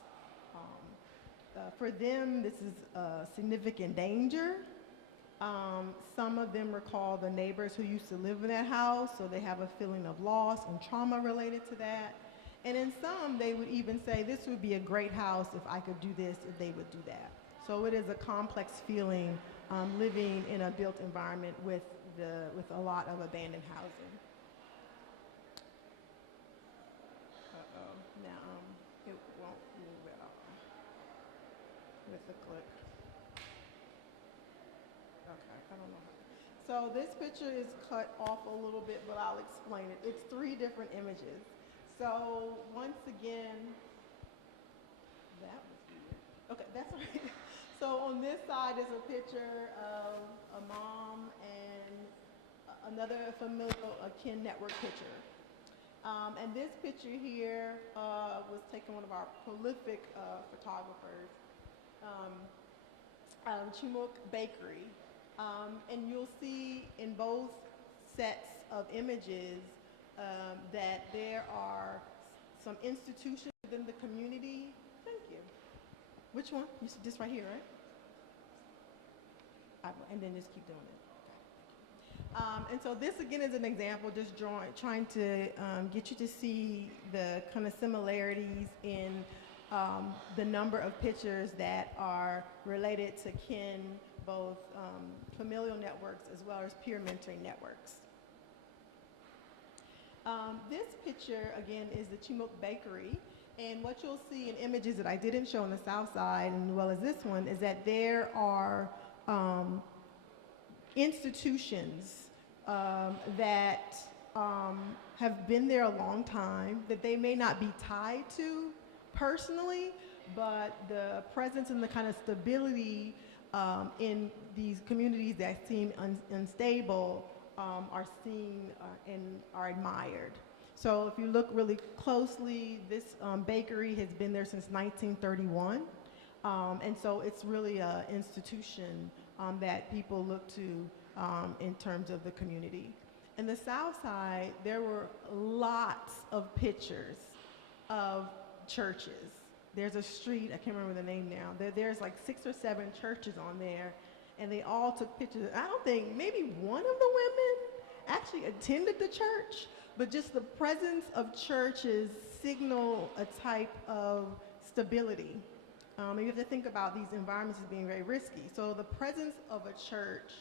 For them, this is a significant danger. Some of them recall the neighbors who used to live in that house, so they have a feeling of loss and trauma related to that. And in some, they would even say, this would be a great house if I could do this, if they would do that. So it is a complex feeling living in a built environment with a lot of abandoned housing. Now it won't move at all with the click. Okay, I don't know. So this picture is cut off a little bit, but I'll explain it. It's 3 different images. So once again, that was weird. Okay, that's all right. So on this side is a picture of a mom and another familial kin network picture. And this picture here was taken one of our prolific photographers, Chumuk Bakery. And you'll see in both sets of images that there are some institutions within the community. Thank you. Which one? You see this right here, right? And then just keep doing it. Okay. And so this again is an example, just trying to get you to see the kind of similarities in the number of pictures that are related to kin, both familial networks as well as peer mentoring networks. This picture, again, is the Chumuk Bakery. And what you'll see in images that I didn't show on the south side, as well as this one, is that there are institutions that have been there a long time, that they may not be tied to personally, but the presence and the kind of stability in these communities that seem unstable are seen and are admired. So if you look really closely, this bakery has been there since 1931. And so it's really an institution that people look to in terms of the community. In the south side, there were lots of pictures of churches. There's a street, I can't remember the name now, there's like 6 or 7 churches on there, and they all took pictures. I don't think, maybe one of the women actually attended the church, but just the presence of churches signal a type of stability. And you have to think about these environments as being very risky. So the presence of a church,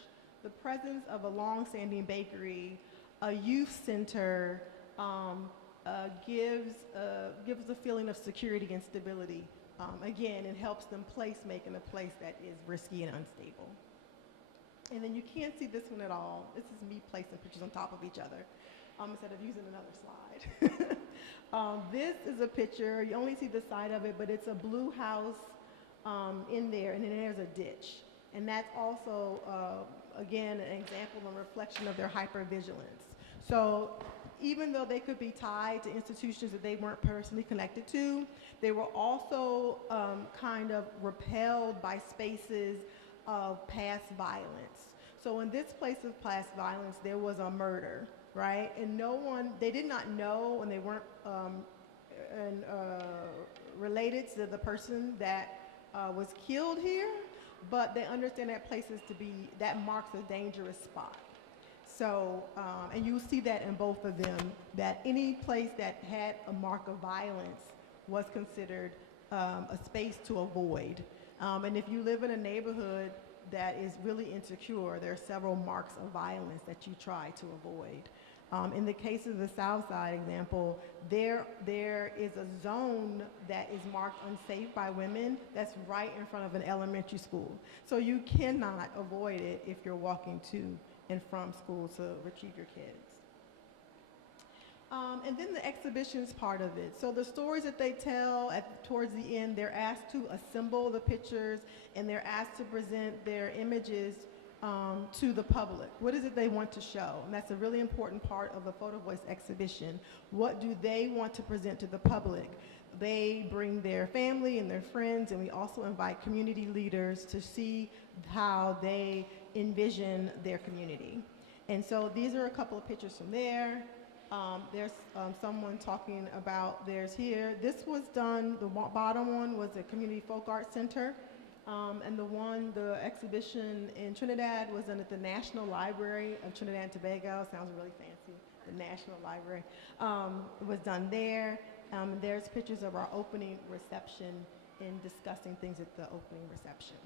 the presence of a long-standing bakery, a youth center, gives a feeling of security and stability. Again, it helps them place make in a place that is risky and unstable. And then you can't see this one at all. This is me placing pictures on top of each other instead of using another slide. This is a picture, you only see the side of it, but it's a blue house in there, and then there's a ditch. And that's also, again, an example and reflection of their hypervigilance. So even though they could be tied to institutions that they weren't personally connected to, they were also kind of repelled by spaces of past violence. So in this place of past violence, there was a murder, right? And they did not know, and they weren't related to the person that was killed here, but they understand that that marks a dangerous spot. So, and you see that in both of them, that any place that had a mark of violence was considered a space to avoid. And if you live in a neighborhood that is really insecure, there are several marks of violence that you try to avoid. In the case of the South Side example, there is a zone that is marked unsafe by women that's right in front of an elementary school. So you cannot avoid it if you're walking to and from school to retrieve your kids. And then the exhibitions part of it. So the stories that they tell towards the end, they're asked to assemble the pictures, and they're asked to present their images to the public. What is it they want to show? And that's a really important part of the Photo Voice exhibition. What do they want to present to the public? They bring their family and their friends, and we also invite community leaders to see how they envision their community. And so these are a couple of pictures from there. There's someone talking about theirs here. This was done, the bottom one was a community folk art center. And the exhibition in Trinidad was done at the National Library of Trinidad and Tobago. Sounds really fancy, the National Library. It was done there. There's pictures of our opening reception and discussing things at the opening reception.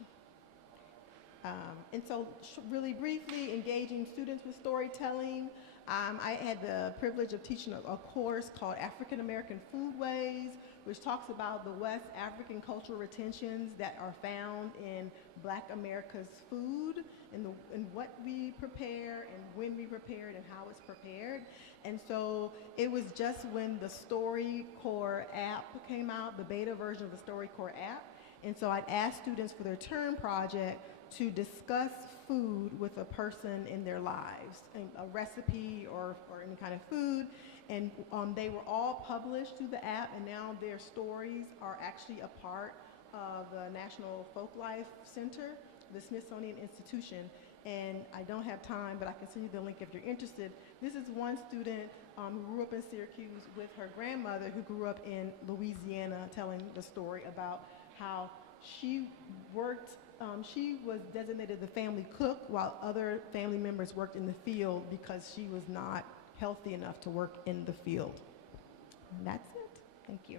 And so really briefly, engaging students with storytelling. I had the privilege of teaching a course called African American Foodways, which talks about the West African cultural retentions that are found in Black America's food and what we prepare and when we prepare it and how it's prepared. And so it was just when the StoryCorps app came out, the beta version of the StoryCorps app. And so I'd ask students for their term project to discuss food with a person in their lives, a recipe or any kind of food. And they were all published through the app, and now their stories are actually a part of the National Folklife Center, the Smithsonian Institution. And I don't have time, but I can send you the link if you're interested. This is one student who grew up in Syracuse with her grandmother who grew up in Louisiana, telling the story about how she worked. She was designated the family cook while other family members worked in the field because she was not healthy enough to work in the field. And that's it. Thank you.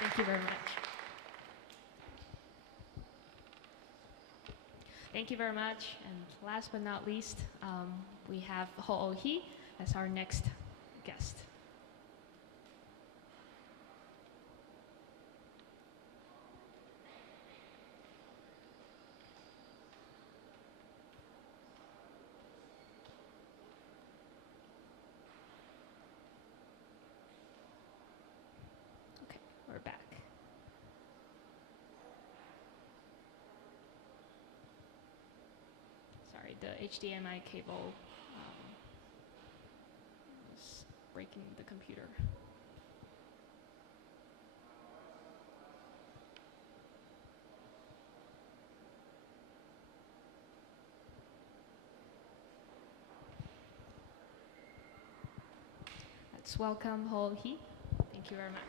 Thank you very much. Thank you very much. And last but not least, we have Ho'ohi as our next guest. Okay, we're back. Sorry, the HDMI cable is breaking the computer. Let's welcome Ho'ohi. Thank you very much.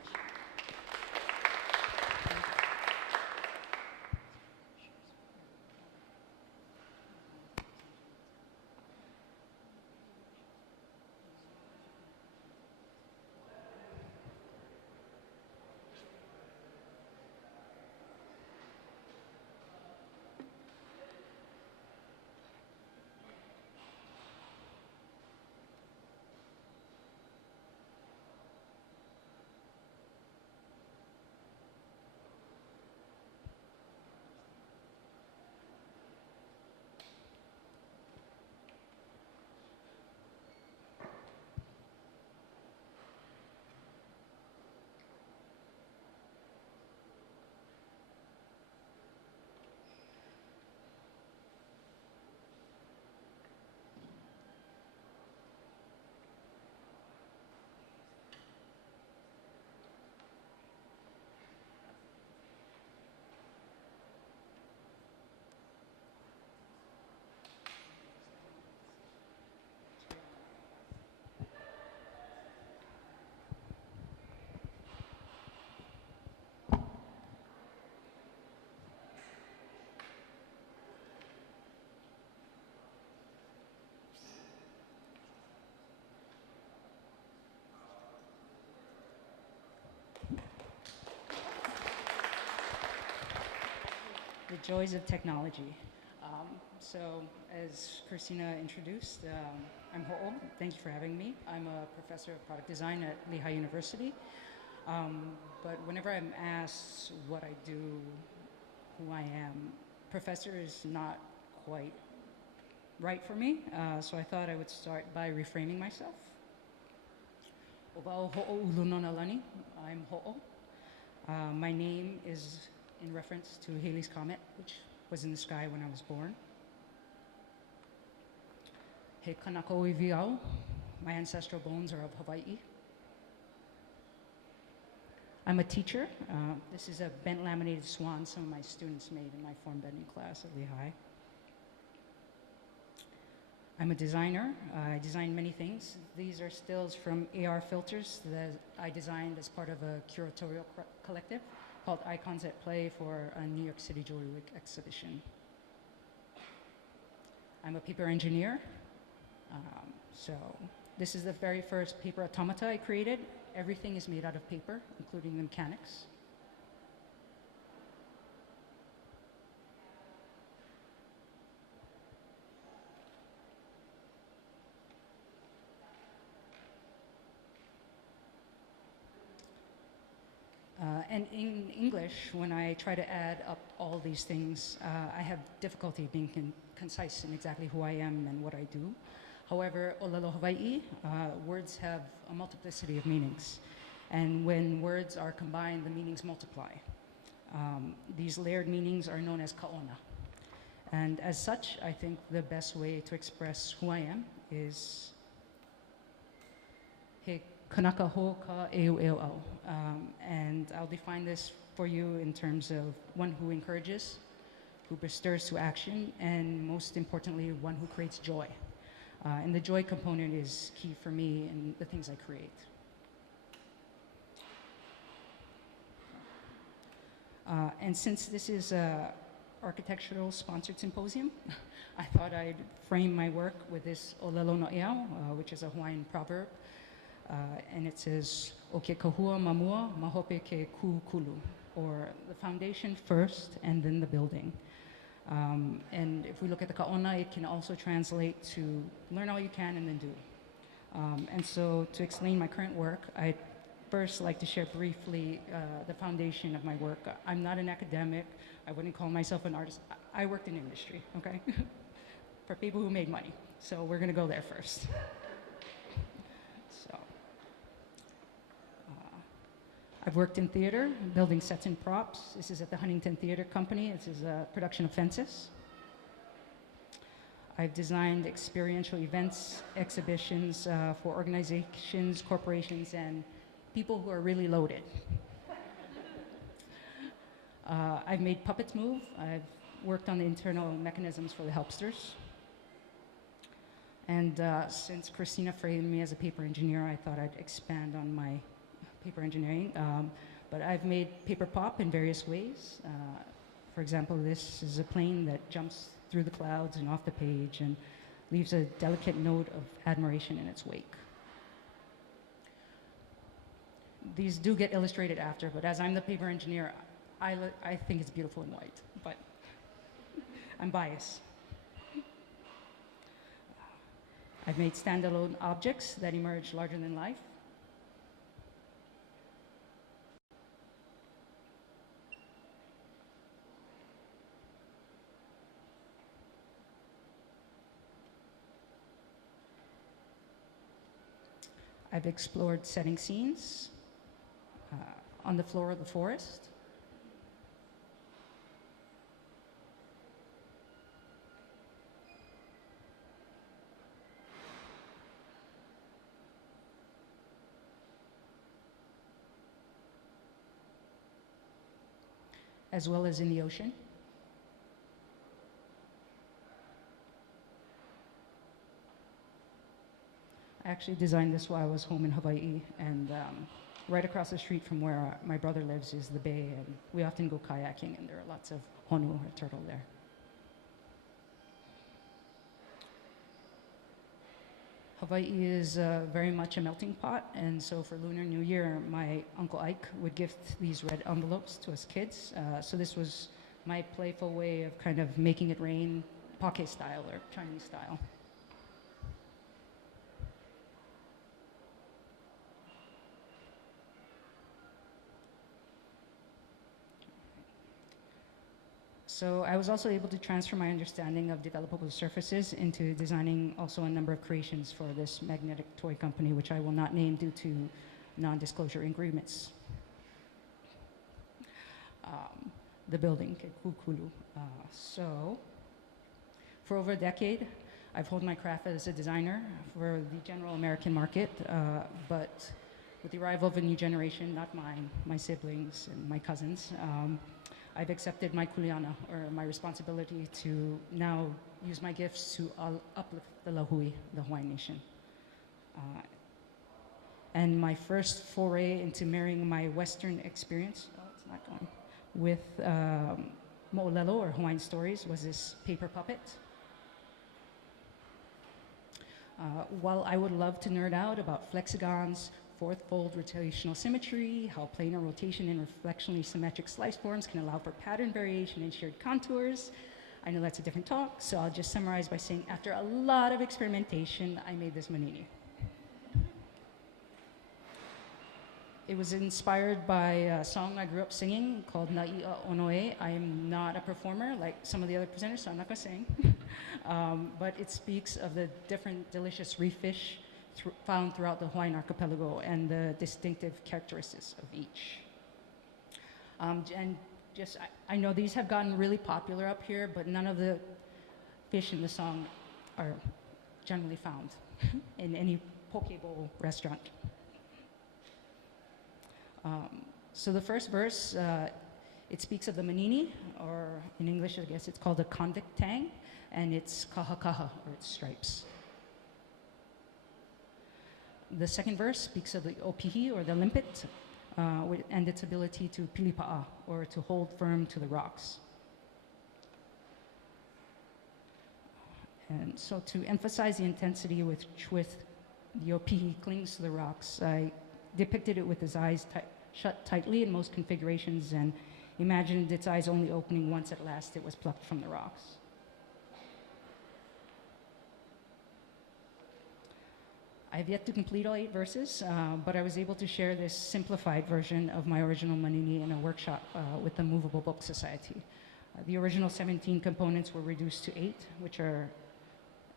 The joys of technology. So, as Christina introduced, I'm Ho'o. Thank you for having me. I'm a professor of product design at Lehigh University. But whenever I'm asked what I do, who I am, professor is not quite right for me. So I thought I would start by reframing myself. O'wau ho'o ulunona lani. I'm Ho'o. My name is in reference to Halley's Comet, which was in the sky when I was born. He kanako iwiao. My ancestral bones are of Hawaii. I'm a teacher. This is a bent laminated swan some of my students made in my form bending class at Lehigh. I'm a designer. I design many things. These are stills from AR filters that I designed as part of a curatorial collective called Icons at Play for a New York City Jewelry Week exhibition. I'm a paper engineer. So this is the very first paper automata I created. Everything is made out of paper, including the mechanics. And in English, when I try to add up all these things, I have difficulty being concise in exactly who I am and what I do. However, Olelo Hawaii, words have a multiplicity of meanings. And when words are combined, the meanings multiply. These layered meanings are known as kaona. And as such, I think the best way to express who I am is he kanaka ho ka eo eo au. And I'll define this for you in terms of one who encourages, who bestirs to action, and most importantly, one who creates joy. And the joy component is key for me in the things I create. And since this is a architectural sponsored symposium, I thought I'd frame my work with this olelo no eau, which is a Hawaiian proverb. And it says, o ke kahua mamua, mahope ke ku kulu, or the foundation first and then the building. And if we look at the kaona, it can also translate to learn all you can and then do. And so to explain my current work, I'd first like to share briefly the foundation of my work. I'm not an academic. I wouldn't call myself an artist. I worked in industry, okay? For people who made money. So we're gonna go there first. So, I've worked in theater, building sets and props. This is at the Huntington Theater Company. This is a production of Fences. I've designed experiential events, exhibitions for organizations, corporations, and people who are really loaded. I've made puppets move. I've worked on the internal mechanisms for the helpsters. And since Christina framed me as a paper engineer, I thought I'd expand on my paper engineering. But I've made paper pop in various ways. For example, this is a plane that jumps through the clouds and off the page and leaves a delicate note of admiration in its wake. These do get illustrated after, but as I'm the paper engineer, I think it's beautiful in white, but I'm biased. I've made standalone objects that emerge larger than life. I've explored setting scenes on the floor of the forest. As well as in the ocean. I actually designed this while I was home in Hawaii, and right across the street from where my brother lives is the bay, and we often go kayaking, and there are lots of honu, or turtle, there. Hawaii is very much a melting pot, and so for Lunar New Year, my Uncle Ike would gift these red envelopes to us kids. So this was my playful way of kind of making it rain, Poke style or Chinese style. So I was also able to transfer my understanding of developable surfaces into designing also a number of creations for this magnetic toy company, which I will not name due to non-disclosure agreements. The building, Kukulu. So for over a decade, I've honed my craft as a designer for the general American market, but with the arrival of a new generation, not mine, my siblings and my cousins, I've accepted my kuleana, or my responsibility to now use my gifts to uplift the Lahui, the Hawaiian nation. And my first foray into marrying my Western experience, it's not going, with mo'olelo, or Hawaiian stories, was this paper puppet. While I would love to nerd out about flexagons, fourth-fold rotational symmetry, how planar rotation and reflectionally symmetric slice forms can allow for pattern variation and shared contours. I know that's a different talk, so I'll just summarize by saying after a lot of experimentation, I made this manini. It was inspired by a song I grew up singing called Na'i'a Onoe. I am not a performer like some of the other presenters, so I'm not going to sing. But it speaks of the different delicious reef fish found throughout the Hawaiian archipelago and the distinctive characteristics of each. And just, I know these have gotten really popular up here, but none of the fish in the song are generally found in any poke bowl restaurant. So the first verse, it speaks of the manini, or in English, I guess it's called a convict tang, and it's kaha kaha, or its stripes. The second verse speaks of the opihi, or the limpet, and its ability to pilipa'a, or to hold firm to the rocks. And so to emphasize the intensity with which the opihi clings to the rocks, I depicted it with his eyes shut tightly in most configurations and imagined its eyes only opening once at last it was plucked from the rocks. I have yet to complete all 8 verses, but I was able to share this simplified version of my original manini in a workshop with the Movable Book Society. The original 17 components were reduced to 8, which are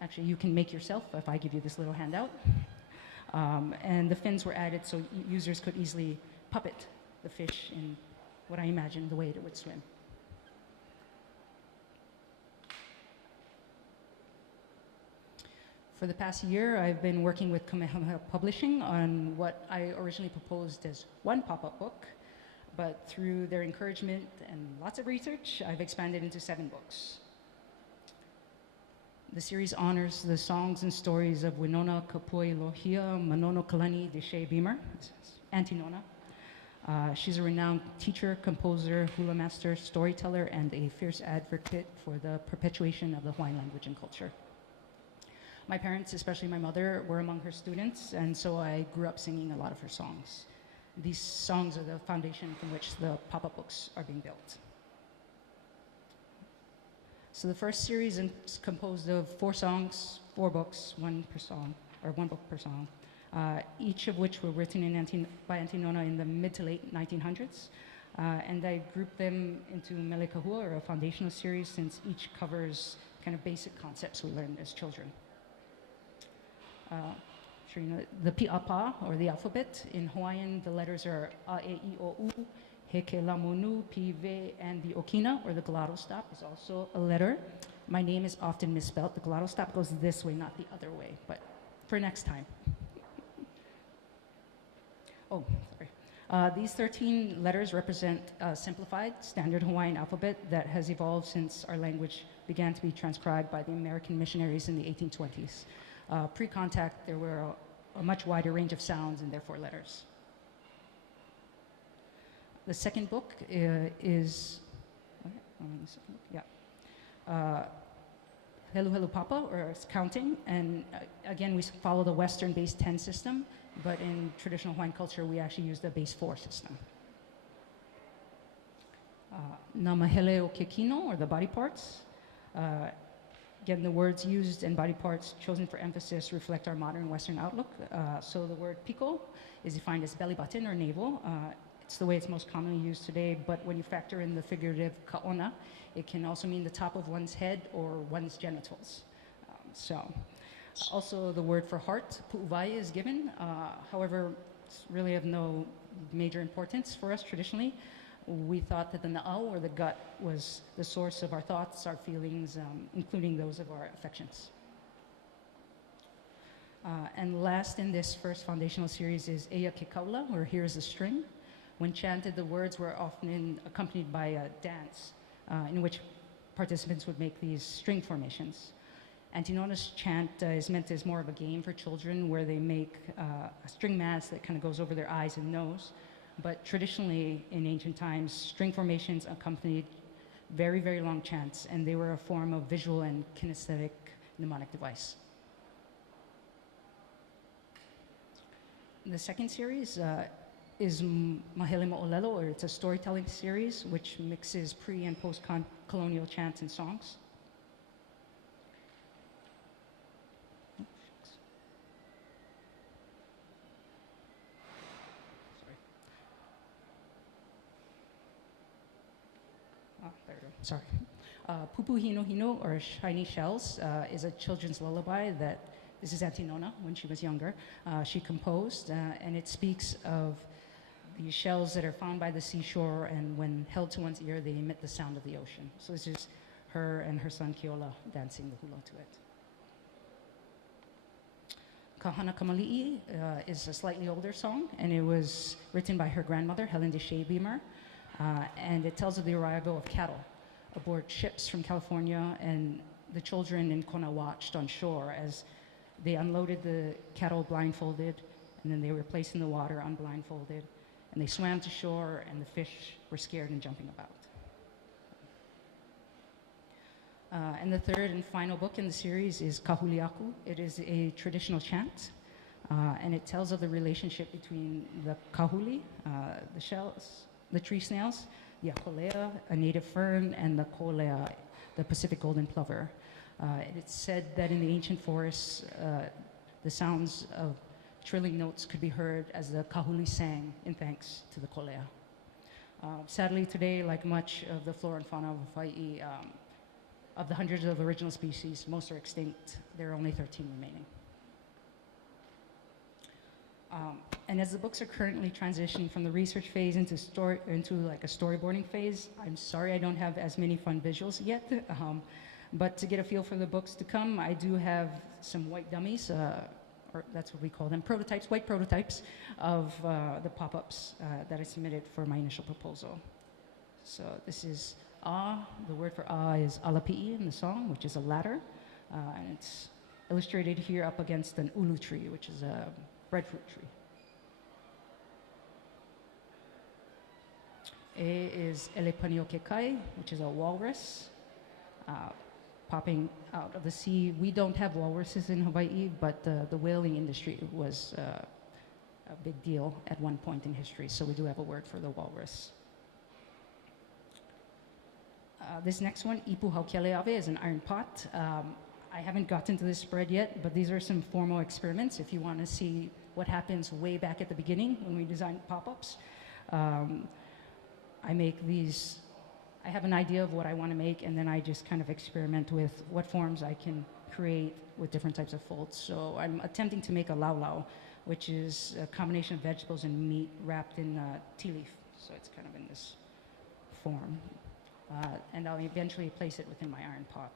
actually you can make yourself if I give you this little handout. And the fins were added so users could easily puppet the fish in what I imagined the way it would swim. For the past year, I've been working with Kamehameha Publishing on what I originally proposed as one pop-up book, but through their encouragement and lots of research, I've expanded into 7 books. The series honors the songs and stories of Winona Kapoi Lohia Manono Kalani Deshe Beamer, Auntie Nona. She's a renowned teacher, composer, hula master, storyteller, and a fierce advocate for the perpetuation of the Hawaiian language and culture. My parents, especially my mother, were among her students, and so I grew up singing a lot of her songs. These songs are the foundation from which the pop-up books are being built. So the first series is composed of 4 songs, 4 books, 1 per song, or 1 book per song, each of which were written by Auntie Nona in the mid to late 1900s. And I grouped them into Mele Kahua, or a foundational series, since each covers kind of basic concepts we learned as children. Sure you know, the pi'apa, or the alphabet, in Hawaiian, the letters are a, e, i, o, u, he, ke, la, mo, nu, pi, ve, and the okina, or the glottal stop, is also a letter. My name is often misspelled. The glottal stop goes this way, not the other way, but for next time. Oh, sorry. These 13 letters represent a simplified standard Hawaiian alphabet that has evolved since our language began to be transcribed by the American missionaries in the 1820s. Pre-contact, there were a much wider range of sounds and therefore letters. The second book is, Helu Helu Papa, or it's counting, and again we follow the Western-based 10 system, but in traditional Hawaiian culture we actually use the base 4 system. Namahele o Kekino, or the body parts. Again, the words used and body parts chosen for emphasis reflect our modern Western outlook. So the word piko is defined as belly button or navel. It's the way it's most commonly used today, but when you factor in the figurative kaona, it can also mean the top of one's head or one's genitals. Also the word for heart, pu'uvai, is given. However, it's really of no major importance for us traditionally. We thought that the na'au, or the gut, was the source of our thoughts, our feelings, including those of our affections. And last in this first foundational series is Eia Kekaula, or Here's a String. When chanted, the words were often accompanied by a dance in which participants would make these string formations. Auntie Nona's chant is meant as more of a game for children, where they make a string mask that kind of goes over their eyes and nose. But traditionally, in ancient times, string formations accompanied very, very long chants, and they were a form of visual and kinesthetic mnemonic device. The second series is Mahele Mo'olelo, or it's a storytelling series which mixes pre- and post-colonial chants and songs. there we go, sorry. Pupu Hino Hino, or Shiny Shells, is a children's lullaby that, this is Auntie Nona when she was younger, she composed, and it speaks of these shells that are found by the seashore, and when held to one's ear, they emit the sound of the ocean. So this is her and her son Keola dancing the hula to it. Kahana Kamali'i is a slightly older song, and it was written by her grandmother, Helen de Beamer, and it tells of the arrival of cattle aboard ships from California, and the children in Kona watched on shore as they unloaded the cattle blindfolded, and then they were placed in the water unblindfolded, and they swam to shore, and the fish were scared and jumping about. And the third and final book in the series is Kahuliaku. It is a traditional chant, and it tells of the relationship between the kahuli, the shells, the tree snails, the akolea, a native fern, and the kolea, the Pacific golden plover. It's said that in the ancient forests, the sounds of trilling notes could be heard as the kahuli sang in thanks to the kolea. Sadly today, like much of the flora and fauna of Hawaii, of the hundreds of original species, most are extinct. There are only 13 remaining. And as the books are currently transitioning from the research phase into like a storyboarding phase, I'm sorry I don't have as many fun visuals yet. But to get a feel for the books to come, I do have some white dummies, or that's what we call them, prototypes, white prototypes of the pop-ups that I submitted for my initial proposal. So this is the word for is alapi'i in the song, which is a ladder, and it's illustrated here up against an ulu tree, which is a breadfruit tree. E is elepaniokekai, which is a walrus popping out of the sea. We don't have walruses in Hawaii, but the whaling industry was a big deal at one point in history, so we do have a word for the walrus. This next one, Ipu Haukeleave, is an iron pot. I haven't gotten to this spread yet, but these are some formal experiments if you want to see what happens way back at the beginning when we designed pop-ups. I make these, I have an idea of what I want to make, and then I just kind of experiment with what forms I can create with different types of folds. So I'm attempting to make a lau, which is a combination of vegetables and meat wrapped in tea leaf. So it's kind of in this form. And I'll eventually place it within my iron pot.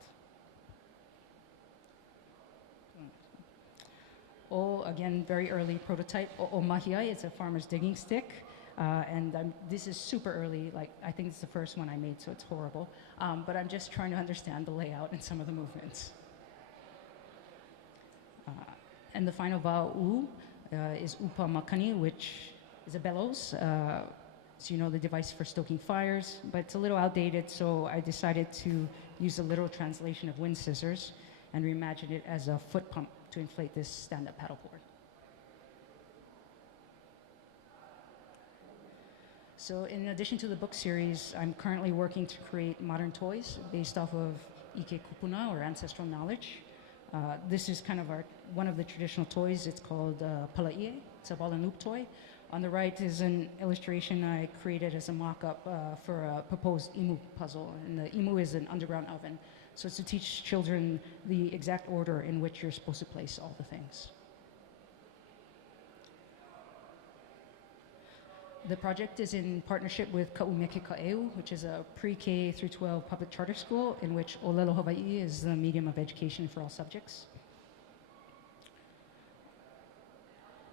Again, very early prototype. Mahiai, it's a farmer's digging stick. This is super early, like I think it's the first one I made, so it's horrible. But I'm just trying to understand the layout and some of the movements. And the final va'u is upa makani, which is a bellows. So you know, the device for stoking fires, but it's a little outdated, so I decided to use a literal translation of wind scissors and reimagine it as a foot pump to inflate this stand-up paddleboard. So in addition to the book series, I'm currently working to create modern toys based off of Ike Kupuna, or ancestral knowledge. This is kind of one of the traditional toys. It's called Pala'ie. It's a ball and loop toy. On the right is an illustration I created as a mock-up for a proposed imu puzzle. And the imu is an underground oven. So it's to teach children the exact order in which you're supposed to place all the things. The project is in partnership with Ka'umeke Ka'eu, which is a pre-K through 12 public charter school in which Olelo Hawaii is the medium of education for all subjects.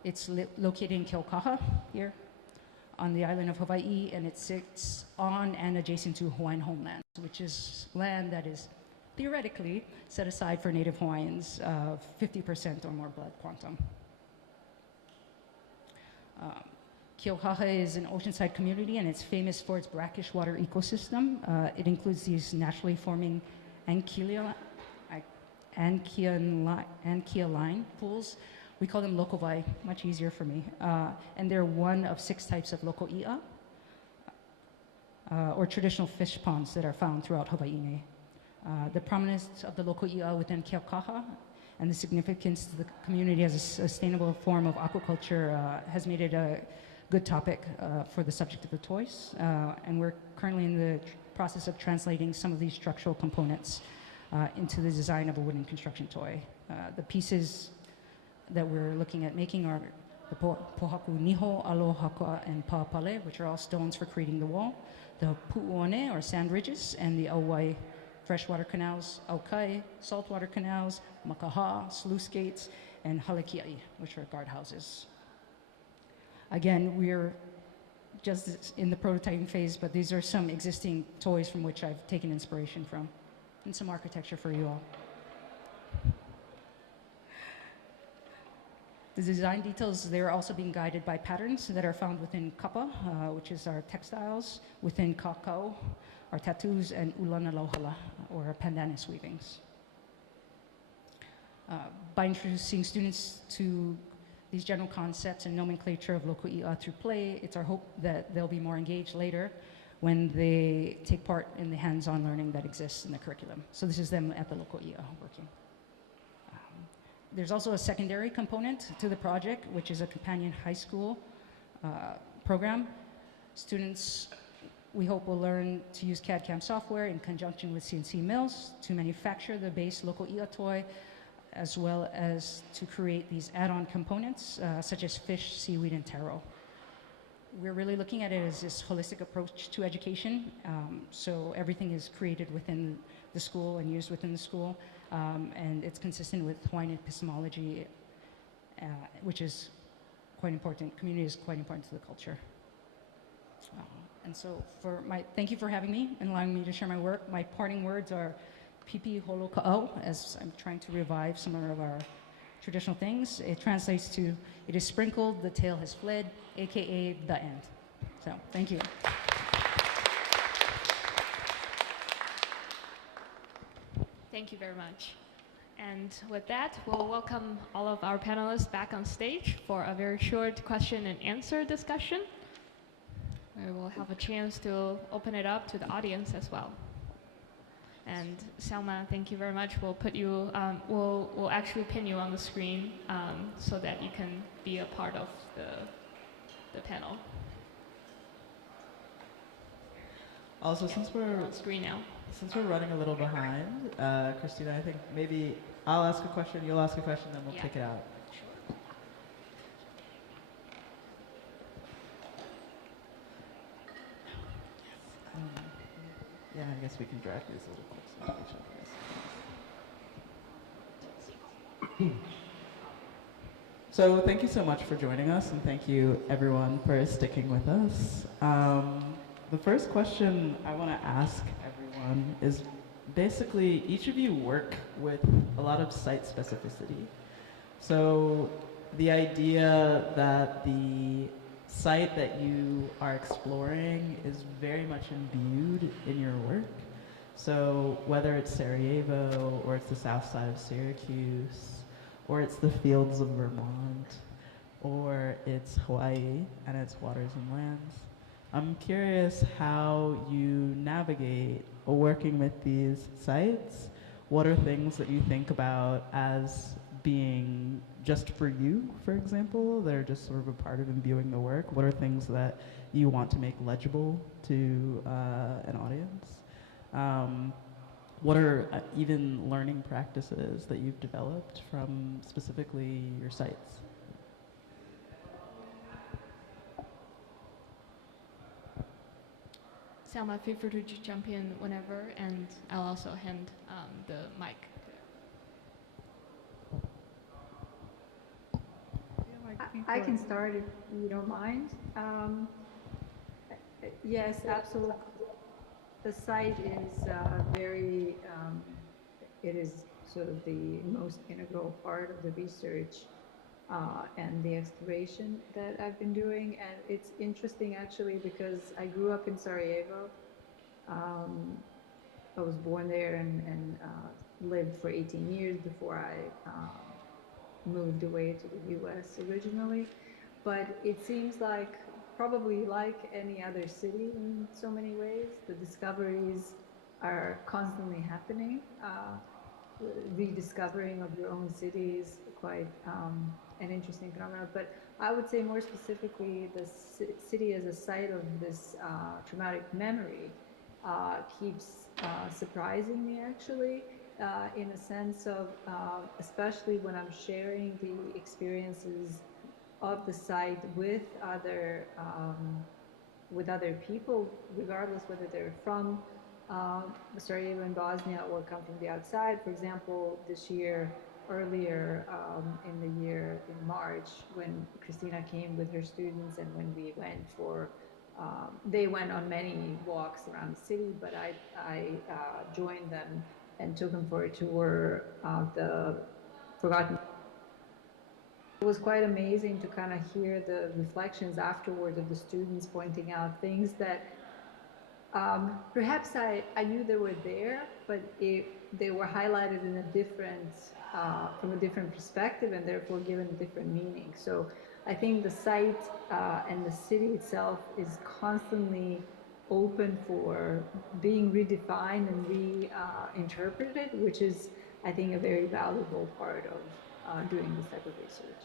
It's located in Keaukaha, here, on the island of Hawaii, and it sits on and adjacent to Hawaiian homeland, which is land that is theoretically set aside for Native Hawaiians of 50% or more blood quantum. Keaukaha is an oceanside community, and it's famous for its brackish water ecosystem. It includes these naturally forming ankyline pools. We call them lokovai, much easier for me. And they're one of 6 types of loko'i'a, or traditional fish ponds that are found throughout Hawaii. The prominence of the loko'i'a within Keaukaha and the significance to the community as a sustainable form of aquaculture has made it a good topic for the subject of the toys. And we're currently in the process of translating some of these structural components into the design of a wooden construction toy. The pieces that we're looking at making are the pohaku niho, alo, haka, and paapale, which are all stones for creating the wall, the pu'uone, or sand ridges, and the auwai, freshwater canals, aukai, saltwater canals, makaha, sluice gates, and halekiai, which are guardhouses. Again, we're just in the prototyping phase, but these are some existing toys from which I've taken inspiration from, and some architecture for you all. The design details, they're also being guided by patterns that are found within kapa, which is our textiles, within kakao, our tattoos, and ulana lauhala, or pandanus weavings. By introducing students to these general concepts and nomenclature of loko i'a through play, it's our hope that they'll be more engaged later when they take part in the hands-on learning that exists in the curriculum. So this is them at the loko i'a working. There's also a secondary component to the project, which is a companion high school program. Students, we hope, will learn to use CAD/CAM software in conjunction with CNC mills to manufacture the base loko i'a toy, as well as to create these add-on components, such as fish, seaweed, and taro. We're really looking at it as this holistic approach to education. So everything is created within the school and used within the school. And it's consistent with Hawaiian epistemology, which is quite important. Community is quite important to the culture. And so thank you for having me and allowing me to share my work. My parting words are pipi holo ka'au, as I'm trying to revive some of our traditional things. It translates to, it is sprinkled, the tail has fled, AKA the end. So thank you. Thank you very much. And with that, we'll welcome all of our panelists back on stage for a very short question and answer discussion. We will have a chance to open it up to the audience as well. And Selma, thank you very much. We'll put you, we'll actually pin you on the screen so that you can be a part of the panel. Also, since we're on screen now. Since we're running a little behind, Christina, I think maybe I'll ask a question, you'll ask a question, then we'll kick it out. Yeah, I guess we can drag these little folks. So thank you so much for joining us, and thank you everyone for sticking with us. The first question I want to ask everyone is basically, each of you work with a lot of site specificity. So the idea that the site that you are exploring is very much imbued in your work. So whether it's Sarajevo, or it's the south side of Syracuse, or it's the fields of Vermont, or it's Hawaii and its waters and lands, I'm curious how you navigate working with these sites. What are things that you think about as being just for you, for example, that are just sort of a part of imbuing the work? What are things that you want to make legible to an audience? What are even learning practices that you've developed from specifically your sites? Selma, feel free to jump in whenever, and I'll also hand the mic. I can start if you don't mind. Yes, absolutely. The site is very, it is sort of the most integral part of the research and the exploration that I've been doing. And it's interesting actually because I grew up in Sarajevo. I was born there and lived for 18 years before I moved away to the US originally. But it seems like, probably like any other city in so many ways, the discoveries are constantly happening. Rediscovering of your own city is quite an interesting phenomenon. But I would say more specifically, the city as a site of this traumatic memory keeps surprising me actually, in a sense of, especially when I'm sharing the experiences of the site with other people, regardless whether they're from Sarajevo in Bosnia or come from the outside. For example, this year, earlier in the year, in March, when Christina came with her students and when we went for, they went on many walks around the city, but I joined them and took them for a tour of the forgotten. It was quite amazing to kind of hear the reflections afterward of the students pointing out things that perhaps I knew they were there, but they were highlighted in a different, from a different perspective and therefore given a different meaning. So I think the site and the city itself is constantly open for being redefined and reinterpreted, which is, I think, a very valuable part of doing this type of research.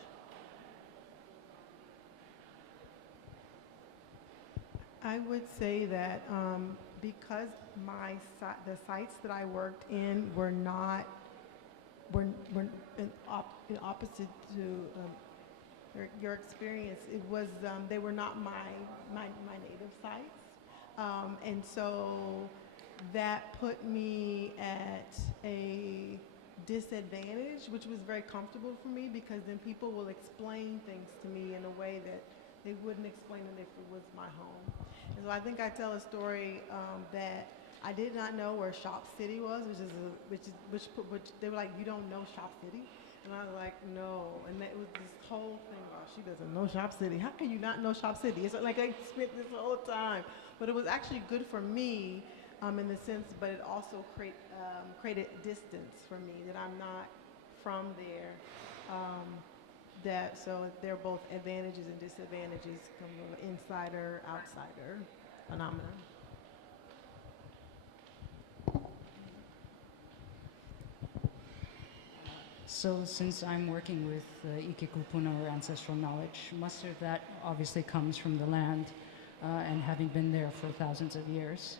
I would say that because the sites that I worked in were in opposite to your experience. It was they were not my native sites, and so that put me at a disadvantage, which was very comfortable for me because then people will explain things to me in a way that they wouldn't explain it if it was my home. And so I think I tell a story that I did not know where Shop City was, which they were like, you don't know Shop City? And I was like, no. And it was this whole thing about she doesn't know Shop City. How can you not know Shop City? It's like I spent this whole time. But it was actually good for me in the sense, but it also created distance for me that I'm not from there. So they're both advantages and disadvantages, from an insider, outsider phenomenon. So since I'm working with Ikekupuna, or ancestral knowledge, most of that obviously comes from the land and having been there for thousands of years.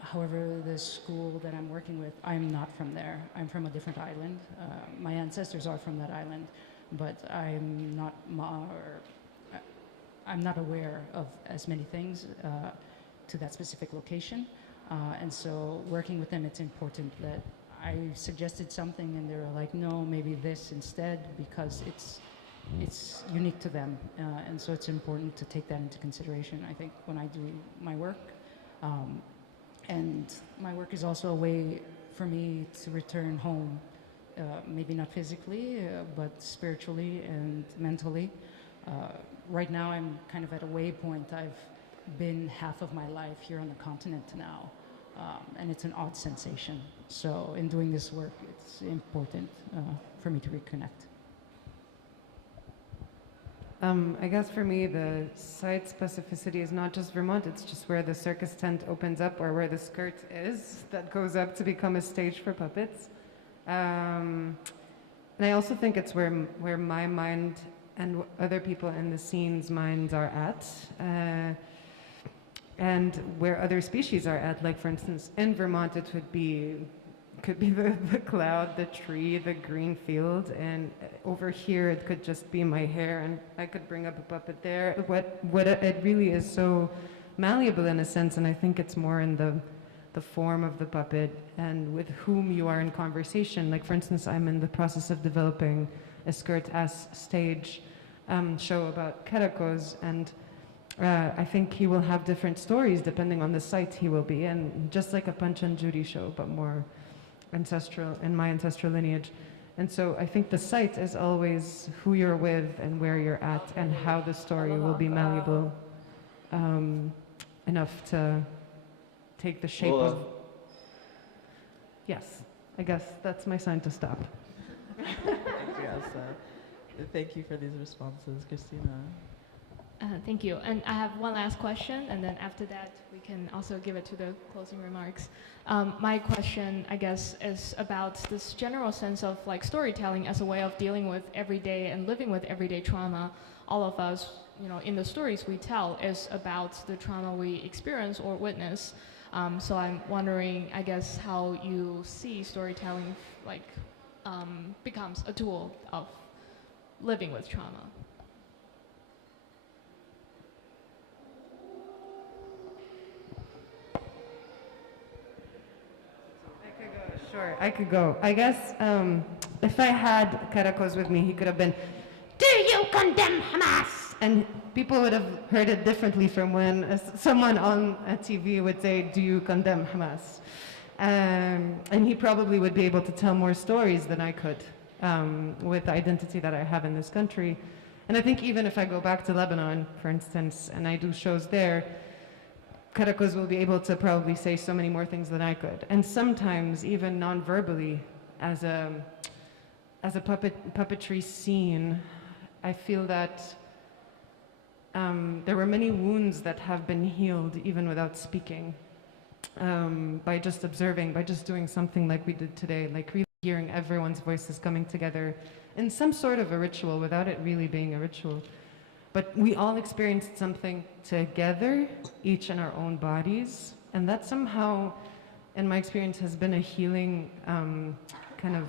However, the school that I'm working with, I'm not from there. I'm from a different island. My ancestors are from that island, but I'm not aware of as many things to that specific location. And so working with them, it's important that I suggested something and they were like, no, maybe this instead, because it's unique to them. And so it's important to take that into consideration, I think, when I do my work. And my work is also a way for me to return home, maybe not physically, but spiritually and mentally. Right now I'm kind of at a waypoint. I've been half of my life here on the continent now, and it's an odd sensation. So in doing this work, it's important for me to reconnect. I guess for me, the site specificity is not just Vermont, it's just where the circus tent opens up or where the skirt is that goes up to become a stage for puppets. And I also think it's where my mind and other people in the scene's minds are at, and where other species are at. Like, for instance, in Vermont, it could be the cloud, the tree, the green field, and over here it could just be my hair, and I could bring up a puppet there. What it really is so malleable in a sense, and I think it's more in the form of the puppet and with whom you are in conversation. Like, for instance, I'm in the process of developing a skirt-ass stage show about Kerakos, and I think he will have different stories depending on the site he will be in, just like a Punch and Judy show, but more ancestral, in my ancestral lineage. And so I think the site is always who you're with and where you're at and how the story will be malleable enough to take the shape of... Yes, I guess that's my sign to stop. Thank you for these responses, Christina. Thank you. And I have one last question, and then after that, we can also give it to the closing remarks. My question, I guess, is about this general sense of like storytelling as a way of dealing with everyday and living with everyday trauma. All of us, you know, in the stories we tell is about the trauma we experience or witness. So I'm wondering, I guess, how you see storytelling like becomes a tool of living with trauma. Sure, I could go. I guess if I had Caracos with me, he could have been, "Do you condemn Hamas?" And people would have heard it differently from when someone on a TV would say, "Do you condemn Hamas?" And he probably would be able to tell more stories than I could with the identity that I have in this country. And I think even if I go back to Lebanon, for instance, and I do shows there, Caracos will be able to probably say so many more things than I could. And sometimes, even non-verbally, as a puppetry scene, I feel that there were many wounds that have been healed even without speaking, by just observing, by just doing something like we did today, like really hearing everyone's voices coming together in some sort of a ritual without it really being a ritual. But we all experienced something together, each in our own bodies, and that somehow, in my experience, has been a healing kind of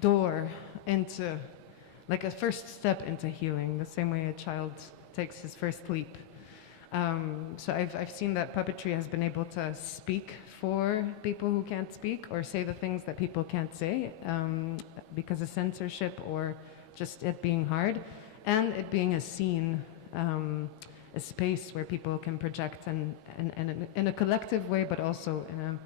door into, like a first step into healing, the same way a child takes his first leap. So I've seen that puppetry has been able to speak for people who can't speak, or say the things that people can't say because of censorship or just it being hard. And it being a scene, a space where people can project and in a collective way, but also in a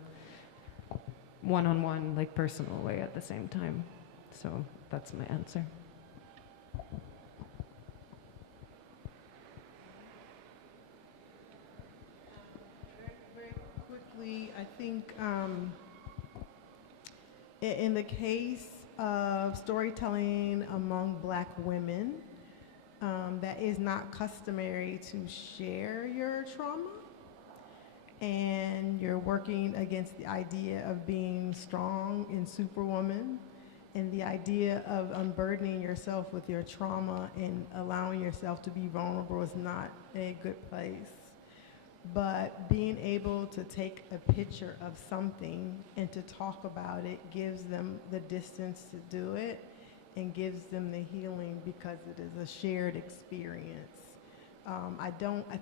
one-on-one, like personal way at the same time. So that's my answer. Very quickly, I think in the case of storytelling among Black women, that is not customary to share your trauma, and you're working against the idea of being strong and superwoman, and the idea of unburdening yourself with your trauma and allowing yourself to be vulnerable is not a good place. But being able to take a picture of something and to talk about it gives them the distance to do it, and gives them the healing because it is a shared experience. I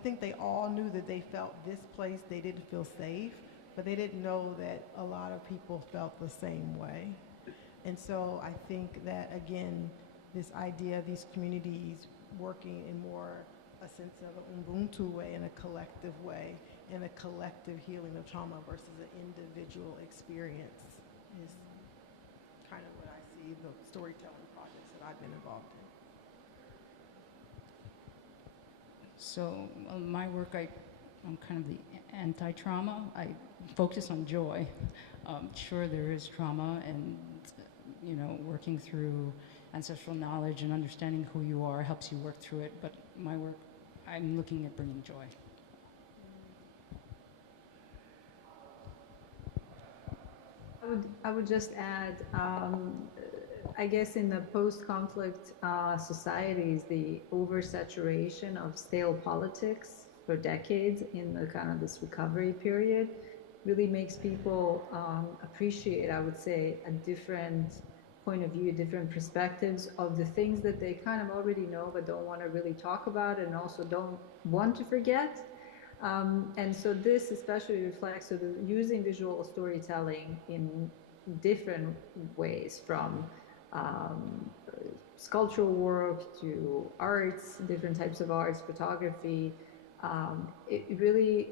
think they all knew that they felt this place, they didn't feel safe, but they didn't know that a lot of people felt the same way. And so I think that, again, this idea of these communities working in more a sense of an Ubuntu way, in a collective way, in a collective healing of trauma versus an individual experience is kind of what I see the storytelling projects that I've been involved in. So my work, I'm kind of the anti-trauma. I focus on joy. Sure, there is trauma, and working through ancestral knowledge and understanding who you are helps you work through it. But my work, I'm looking at bringing joy. I would just add, I guess in the post-conflict societies, the oversaturation of stale politics for decades in the kind of this recovery period really makes people appreciate, I would say, a different point of view, different perspectives of the things that they kind of already know but don't want to really talk about, and also don't want to forget. And so this especially reflects sort of using visual storytelling in different ways, from sculptural work to arts, different types of arts, photography. It really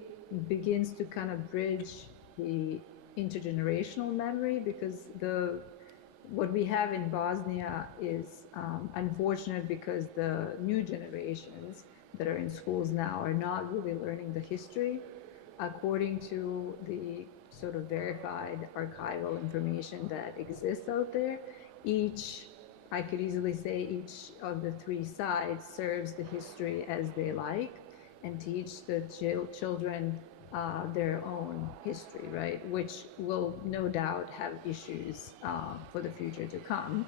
begins to kind of bridge the intergenerational memory, because what we have in Bosnia is unfortunate, because the new generations that are in schools now are not really learning the history according to the sort of verified archival information that exists out there. I could easily say each of the three sides serves the history as they like and teach the children their own history, right? Which will no doubt have issues for the future to come.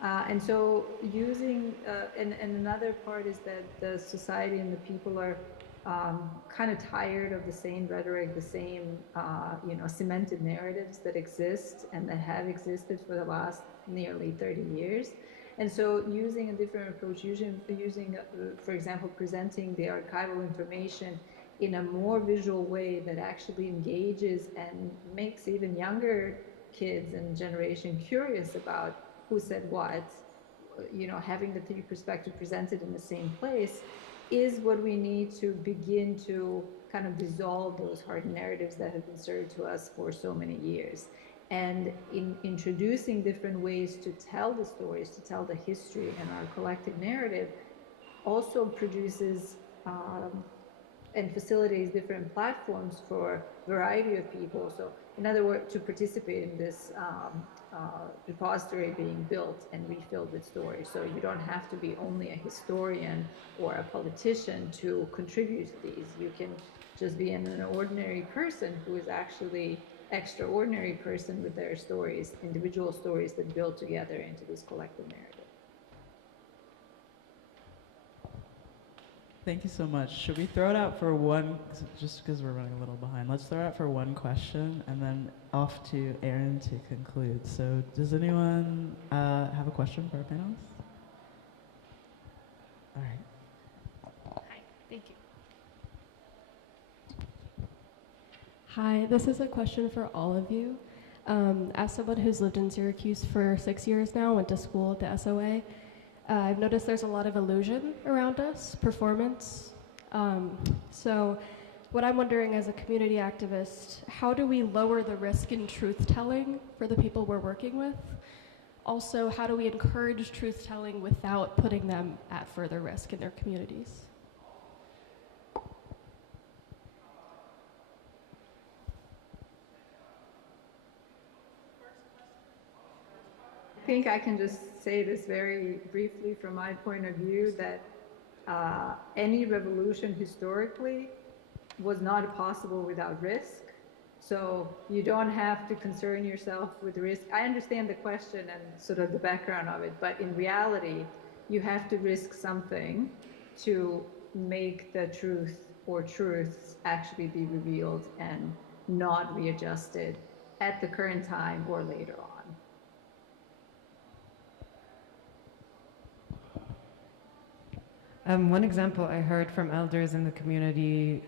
And so using, and another part is that the society and the people are kind of tired of the same rhetoric, the same cemented narratives that exist and that have existed for the last nearly 30 years. And so using a different approach, using for example, presenting the archival information in a more visual way that actually engages and makes even younger kids and generation curious about who said what, having the three perspectives presented in the same place is what we need to begin to kind of dissolve those hard narratives that have been served to us for so many years. And in introducing different ways to tell the stories, to tell the history and our collective narrative, also produces and facilitates different platforms for a variety of people. So in other words, to participate in this repository being built and refilled with stories. So you don't have to be only a historian or a politician to contribute to these. You can just be an ordinary person who is actually extraordinary person with their stories, individual stories that build together into this collective narrative. Thank you so much. Should we throw it out for one, just because we're running a little behind, let's throw it out for one question and then off to Erin to conclude. So does anyone have a question for our panelists? All right. Hi, thank you. Hi, this is a question for all of you. As someone who's lived in Syracuse for 6 years now, went to school at the SOA, I've noticed there's a lot of illusion around us, performance. So what I'm wondering as a community activist, how do we lower the risk in truth-telling for the people we're working with? Also, how do we encourage truth-telling without putting them at further risk in their communities? I think I can just say this very briefly from my point of view, that any revolution historically was not possible without risk. So you don't have to concern yourself with risk. I understand the question and sort of the background of it, but in reality, you have to risk something to make the truth or truths actually be revealed and not readjusted at the current time or later on. One example I heard from elders in the community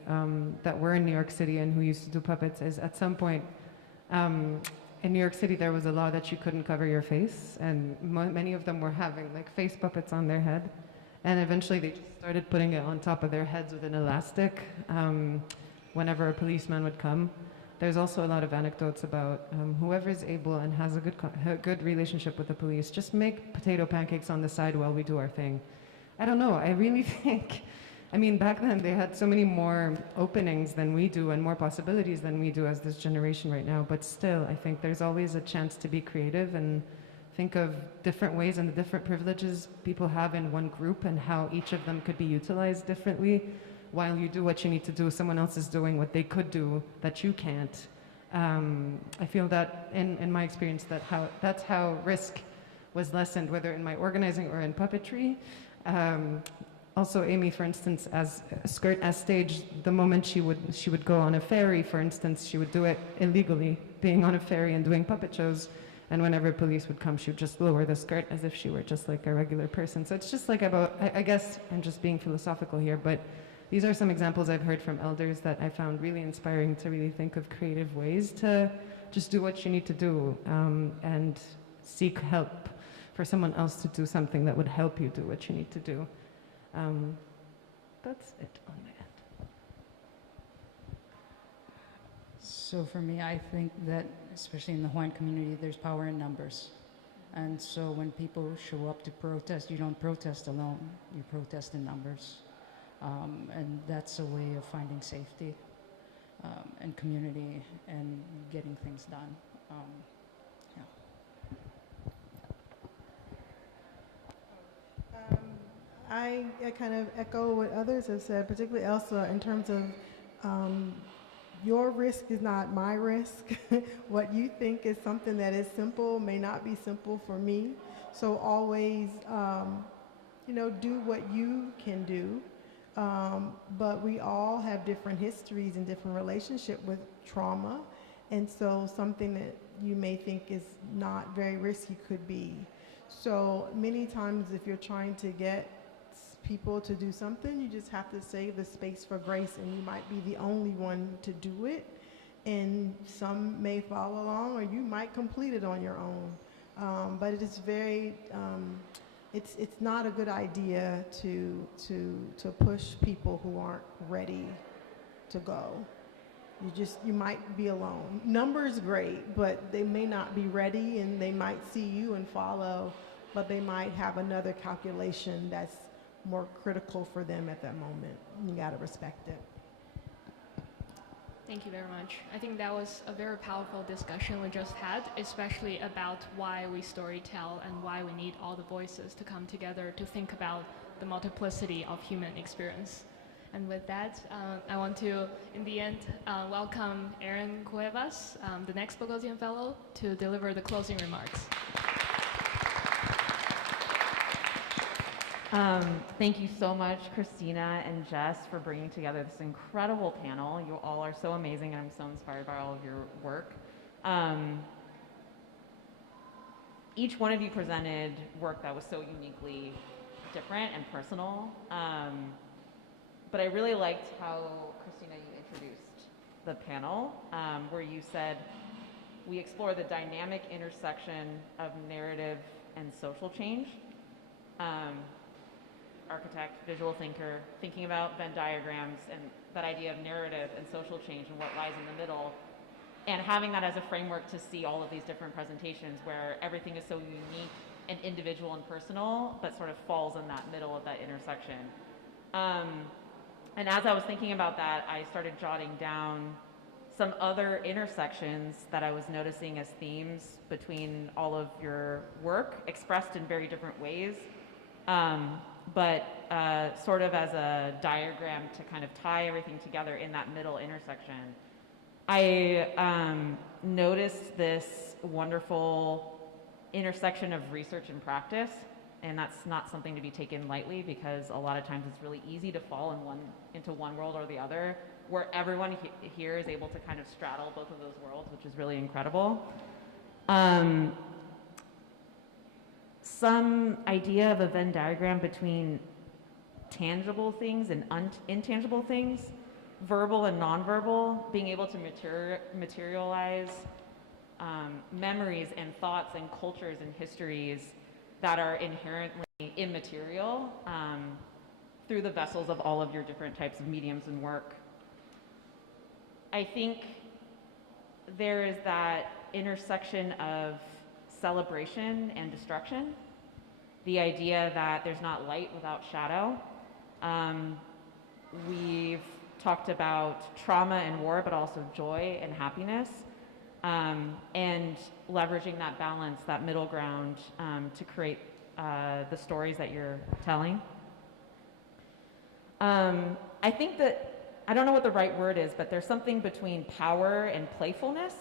that were in New York City and who used to do puppets is at some point in New York City there was a law that you couldn't cover your face, and many of them were having like face puppets on their head, and eventually they just started putting it on top of their heads with an elastic whenever a policeman would come. There's also a lot of anecdotes about whoever is able and has a good relationship with the police, just make potato pancakes on the side while we do our thing. I don't know, I really think, I mean, back then they had so many more openings than we do and more possibilities than we do as this generation right now, but still, I think there's always a chance to be creative and think of different ways and the different privileges people have in one group and how each of them could be utilized differently. While you do what you need to do, someone else is doing what they could do that you can't. I feel that in my experience that's how risk was lessened, whether in my organizing or in puppetry. Also, Amy, for instance, as a skirt as stage, the moment she would go on a ferry, for instance, she would do it illegally, being on a ferry and doing puppet shows. And whenever police would come, she would just lower the skirt as if she were just like a regular person. So it's just like about, I guess I'm just being philosophical here, but these are some examples I've heard from elders that I found really inspiring to really think of creative ways to just do what you need to do and seek help for someone else to do something that would help you do what you need to do. That's it on my end. So for me, I think that, especially in the Hawaiian community, there's power in numbers. And so when people show up to protest, you don't protest alone, you protest in numbers. And that's a way of finding safety and community and getting things done. I kind of echo what others have said, particularly Elsa, in terms of your risk is not my risk. What you think is something that is simple may not be simple for me. So always, do what you can do but we all have different histories and different relationship with trauma. And so something that you may think is not very risky could be. So many times if you're trying to get people to do something, you just have to save the space for grace, and you might be the only one to do it. And some may follow along, or you might complete it on your own. But it is very, it's not a good idea to push people who aren't ready to go. You might be alone. Numbers great, but they may not be ready, and they might see you and follow, but they might have another calculation that's more critical for them at that moment. You gotta respect it. Thank you very much. I think that was a very powerful discussion we just had, especially about why we storytell and why we need all the voices to come together to think about the multiplicity of human experience. And with that, I want to, in the end, welcome Aaron Cuevas, the next Boghosian Fellow, to deliver the closing remarks. Thank you so much, Christina and Jess, for bringing together this incredible panel. You all are so amazing, and I'm so inspired by all of your work. Each one of you presented work that was so uniquely different and personal. But I really liked how, Christina, you introduced the panel, where you said, we explore the dynamic intersection of narrative and social change. Architect, visual thinker, thinking about Venn diagrams and that idea of narrative and social change and what lies in the middle, and having that as a framework to see all of these different presentations where everything is so unique and individual and personal, but sort of falls in that middle of that intersection. And as I was thinking about that, I started jotting down some other intersections that I was noticing as themes between all of your work, expressed in very different ways. But sort of as a diagram to kind of tie everything together in that middle intersection. I noticed this wonderful intersection of research and practice, and that's not something to be taken lightly, because a lot of times it's really easy to fall into one world or the other, where everyone here is able to kind of straddle both of those worlds, which is really incredible. Some idea of a Venn diagram between tangible things and intangible things, verbal and nonverbal, being able to materialize memories and thoughts and cultures and histories that are inherently immaterial through the vessels of all of your different types of mediums and work. I think there is that intersection of celebration and destruction, the idea that there's not light without shadow. We've talked about trauma and war, but also joy and happiness, and leveraging that balance, that middle ground, to create the stories that you're telling. I think that, I don't know what the right word is, but there's something between power and playfulness,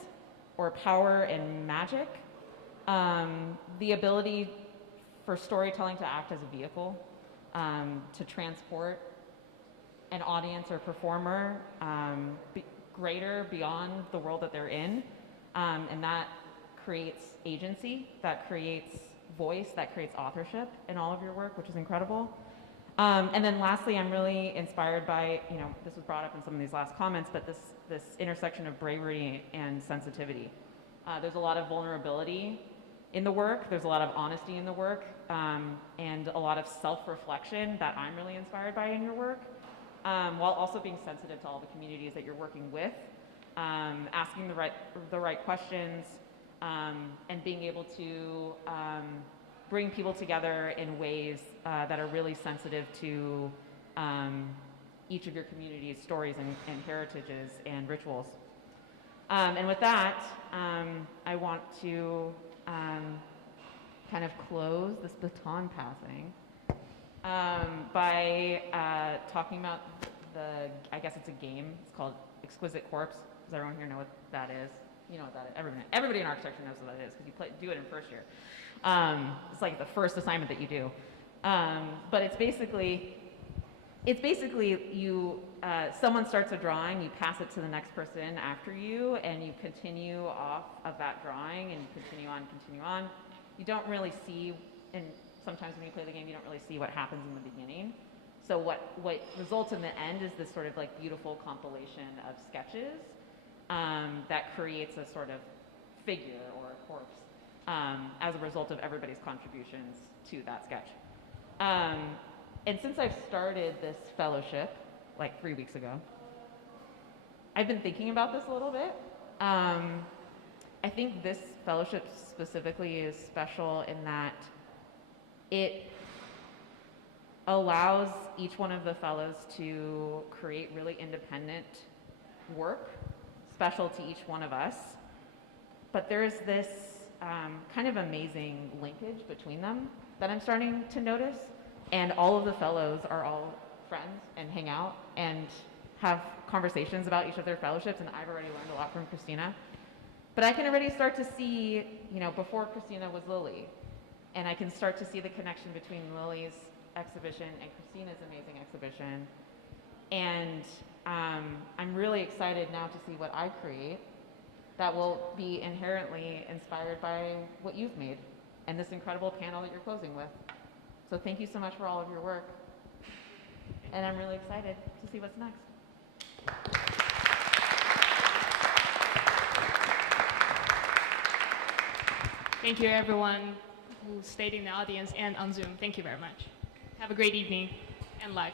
or power and magic. The ability for storytelling to act as a vehicle, to transport an audience or performer greater beyond the world that they're in. And that creates agency, that creates voice, that creates authorship in all of your work, which is incredible. And then lastly, I'm really inspired by, this was brought up in some of these last comments, but this intersection of bravery and sensitivity. There's a lot of vulnerability in the work, there's a lot of honesty in the work, and a lot of self-reflection that I'm really inspired by in your work, while also being sensitive to all the communities that you're working with, asking the right questions, and being able to bring people together in ways that are really sensitive to each of your communities' stories and heritages and rituals. And with that, I want to kind of close this baton passing by talking about I guess it's a game. It's called Exquisite Corpse. Does everyone here know what that is? You know what that is. Everybody in architecture knows what that is, because you do it in first year. It's like the first assignment that you do. But it's basically it's basically you, someone starts a drawing, you pass it to the next person after you, and you continue off of that drawing and continue on. You don't really see, and sometimes when you play the game, you don't really see what happens in the beginning. So what results in the end is this sort of like beautiful compilation of sketches that creates a sort of figure or a corpse as a result of everybody's contributions to that sketch. And since I've started this fellowship, like 3 weeks ago, I've been thinking about this a little bit. I think this fellowship specifically is special in that it allows each one of the fellows to create really independent work, special to each one of us. But there's this kind of amazing linkage between them that I'm starting to notice. And all of the fellows are all friends and hang out and have conversations about each of their fellowships, and I've already learned a lot from Christina. But I can already start to see, you know, before Christina was Lily, and I can start to see the connection between Lily's exhibition and Christina's amazing exhibition. And I'm really excited now to see what I create that will be inherently inspired by what you've made and this incredible panel that you're closing with. So thank you so much for all of your work. And I'm really excited to see what's next. Thank you, everyone who stayed in the audience and on Zoom. Thank you very much. Have a great evening and live.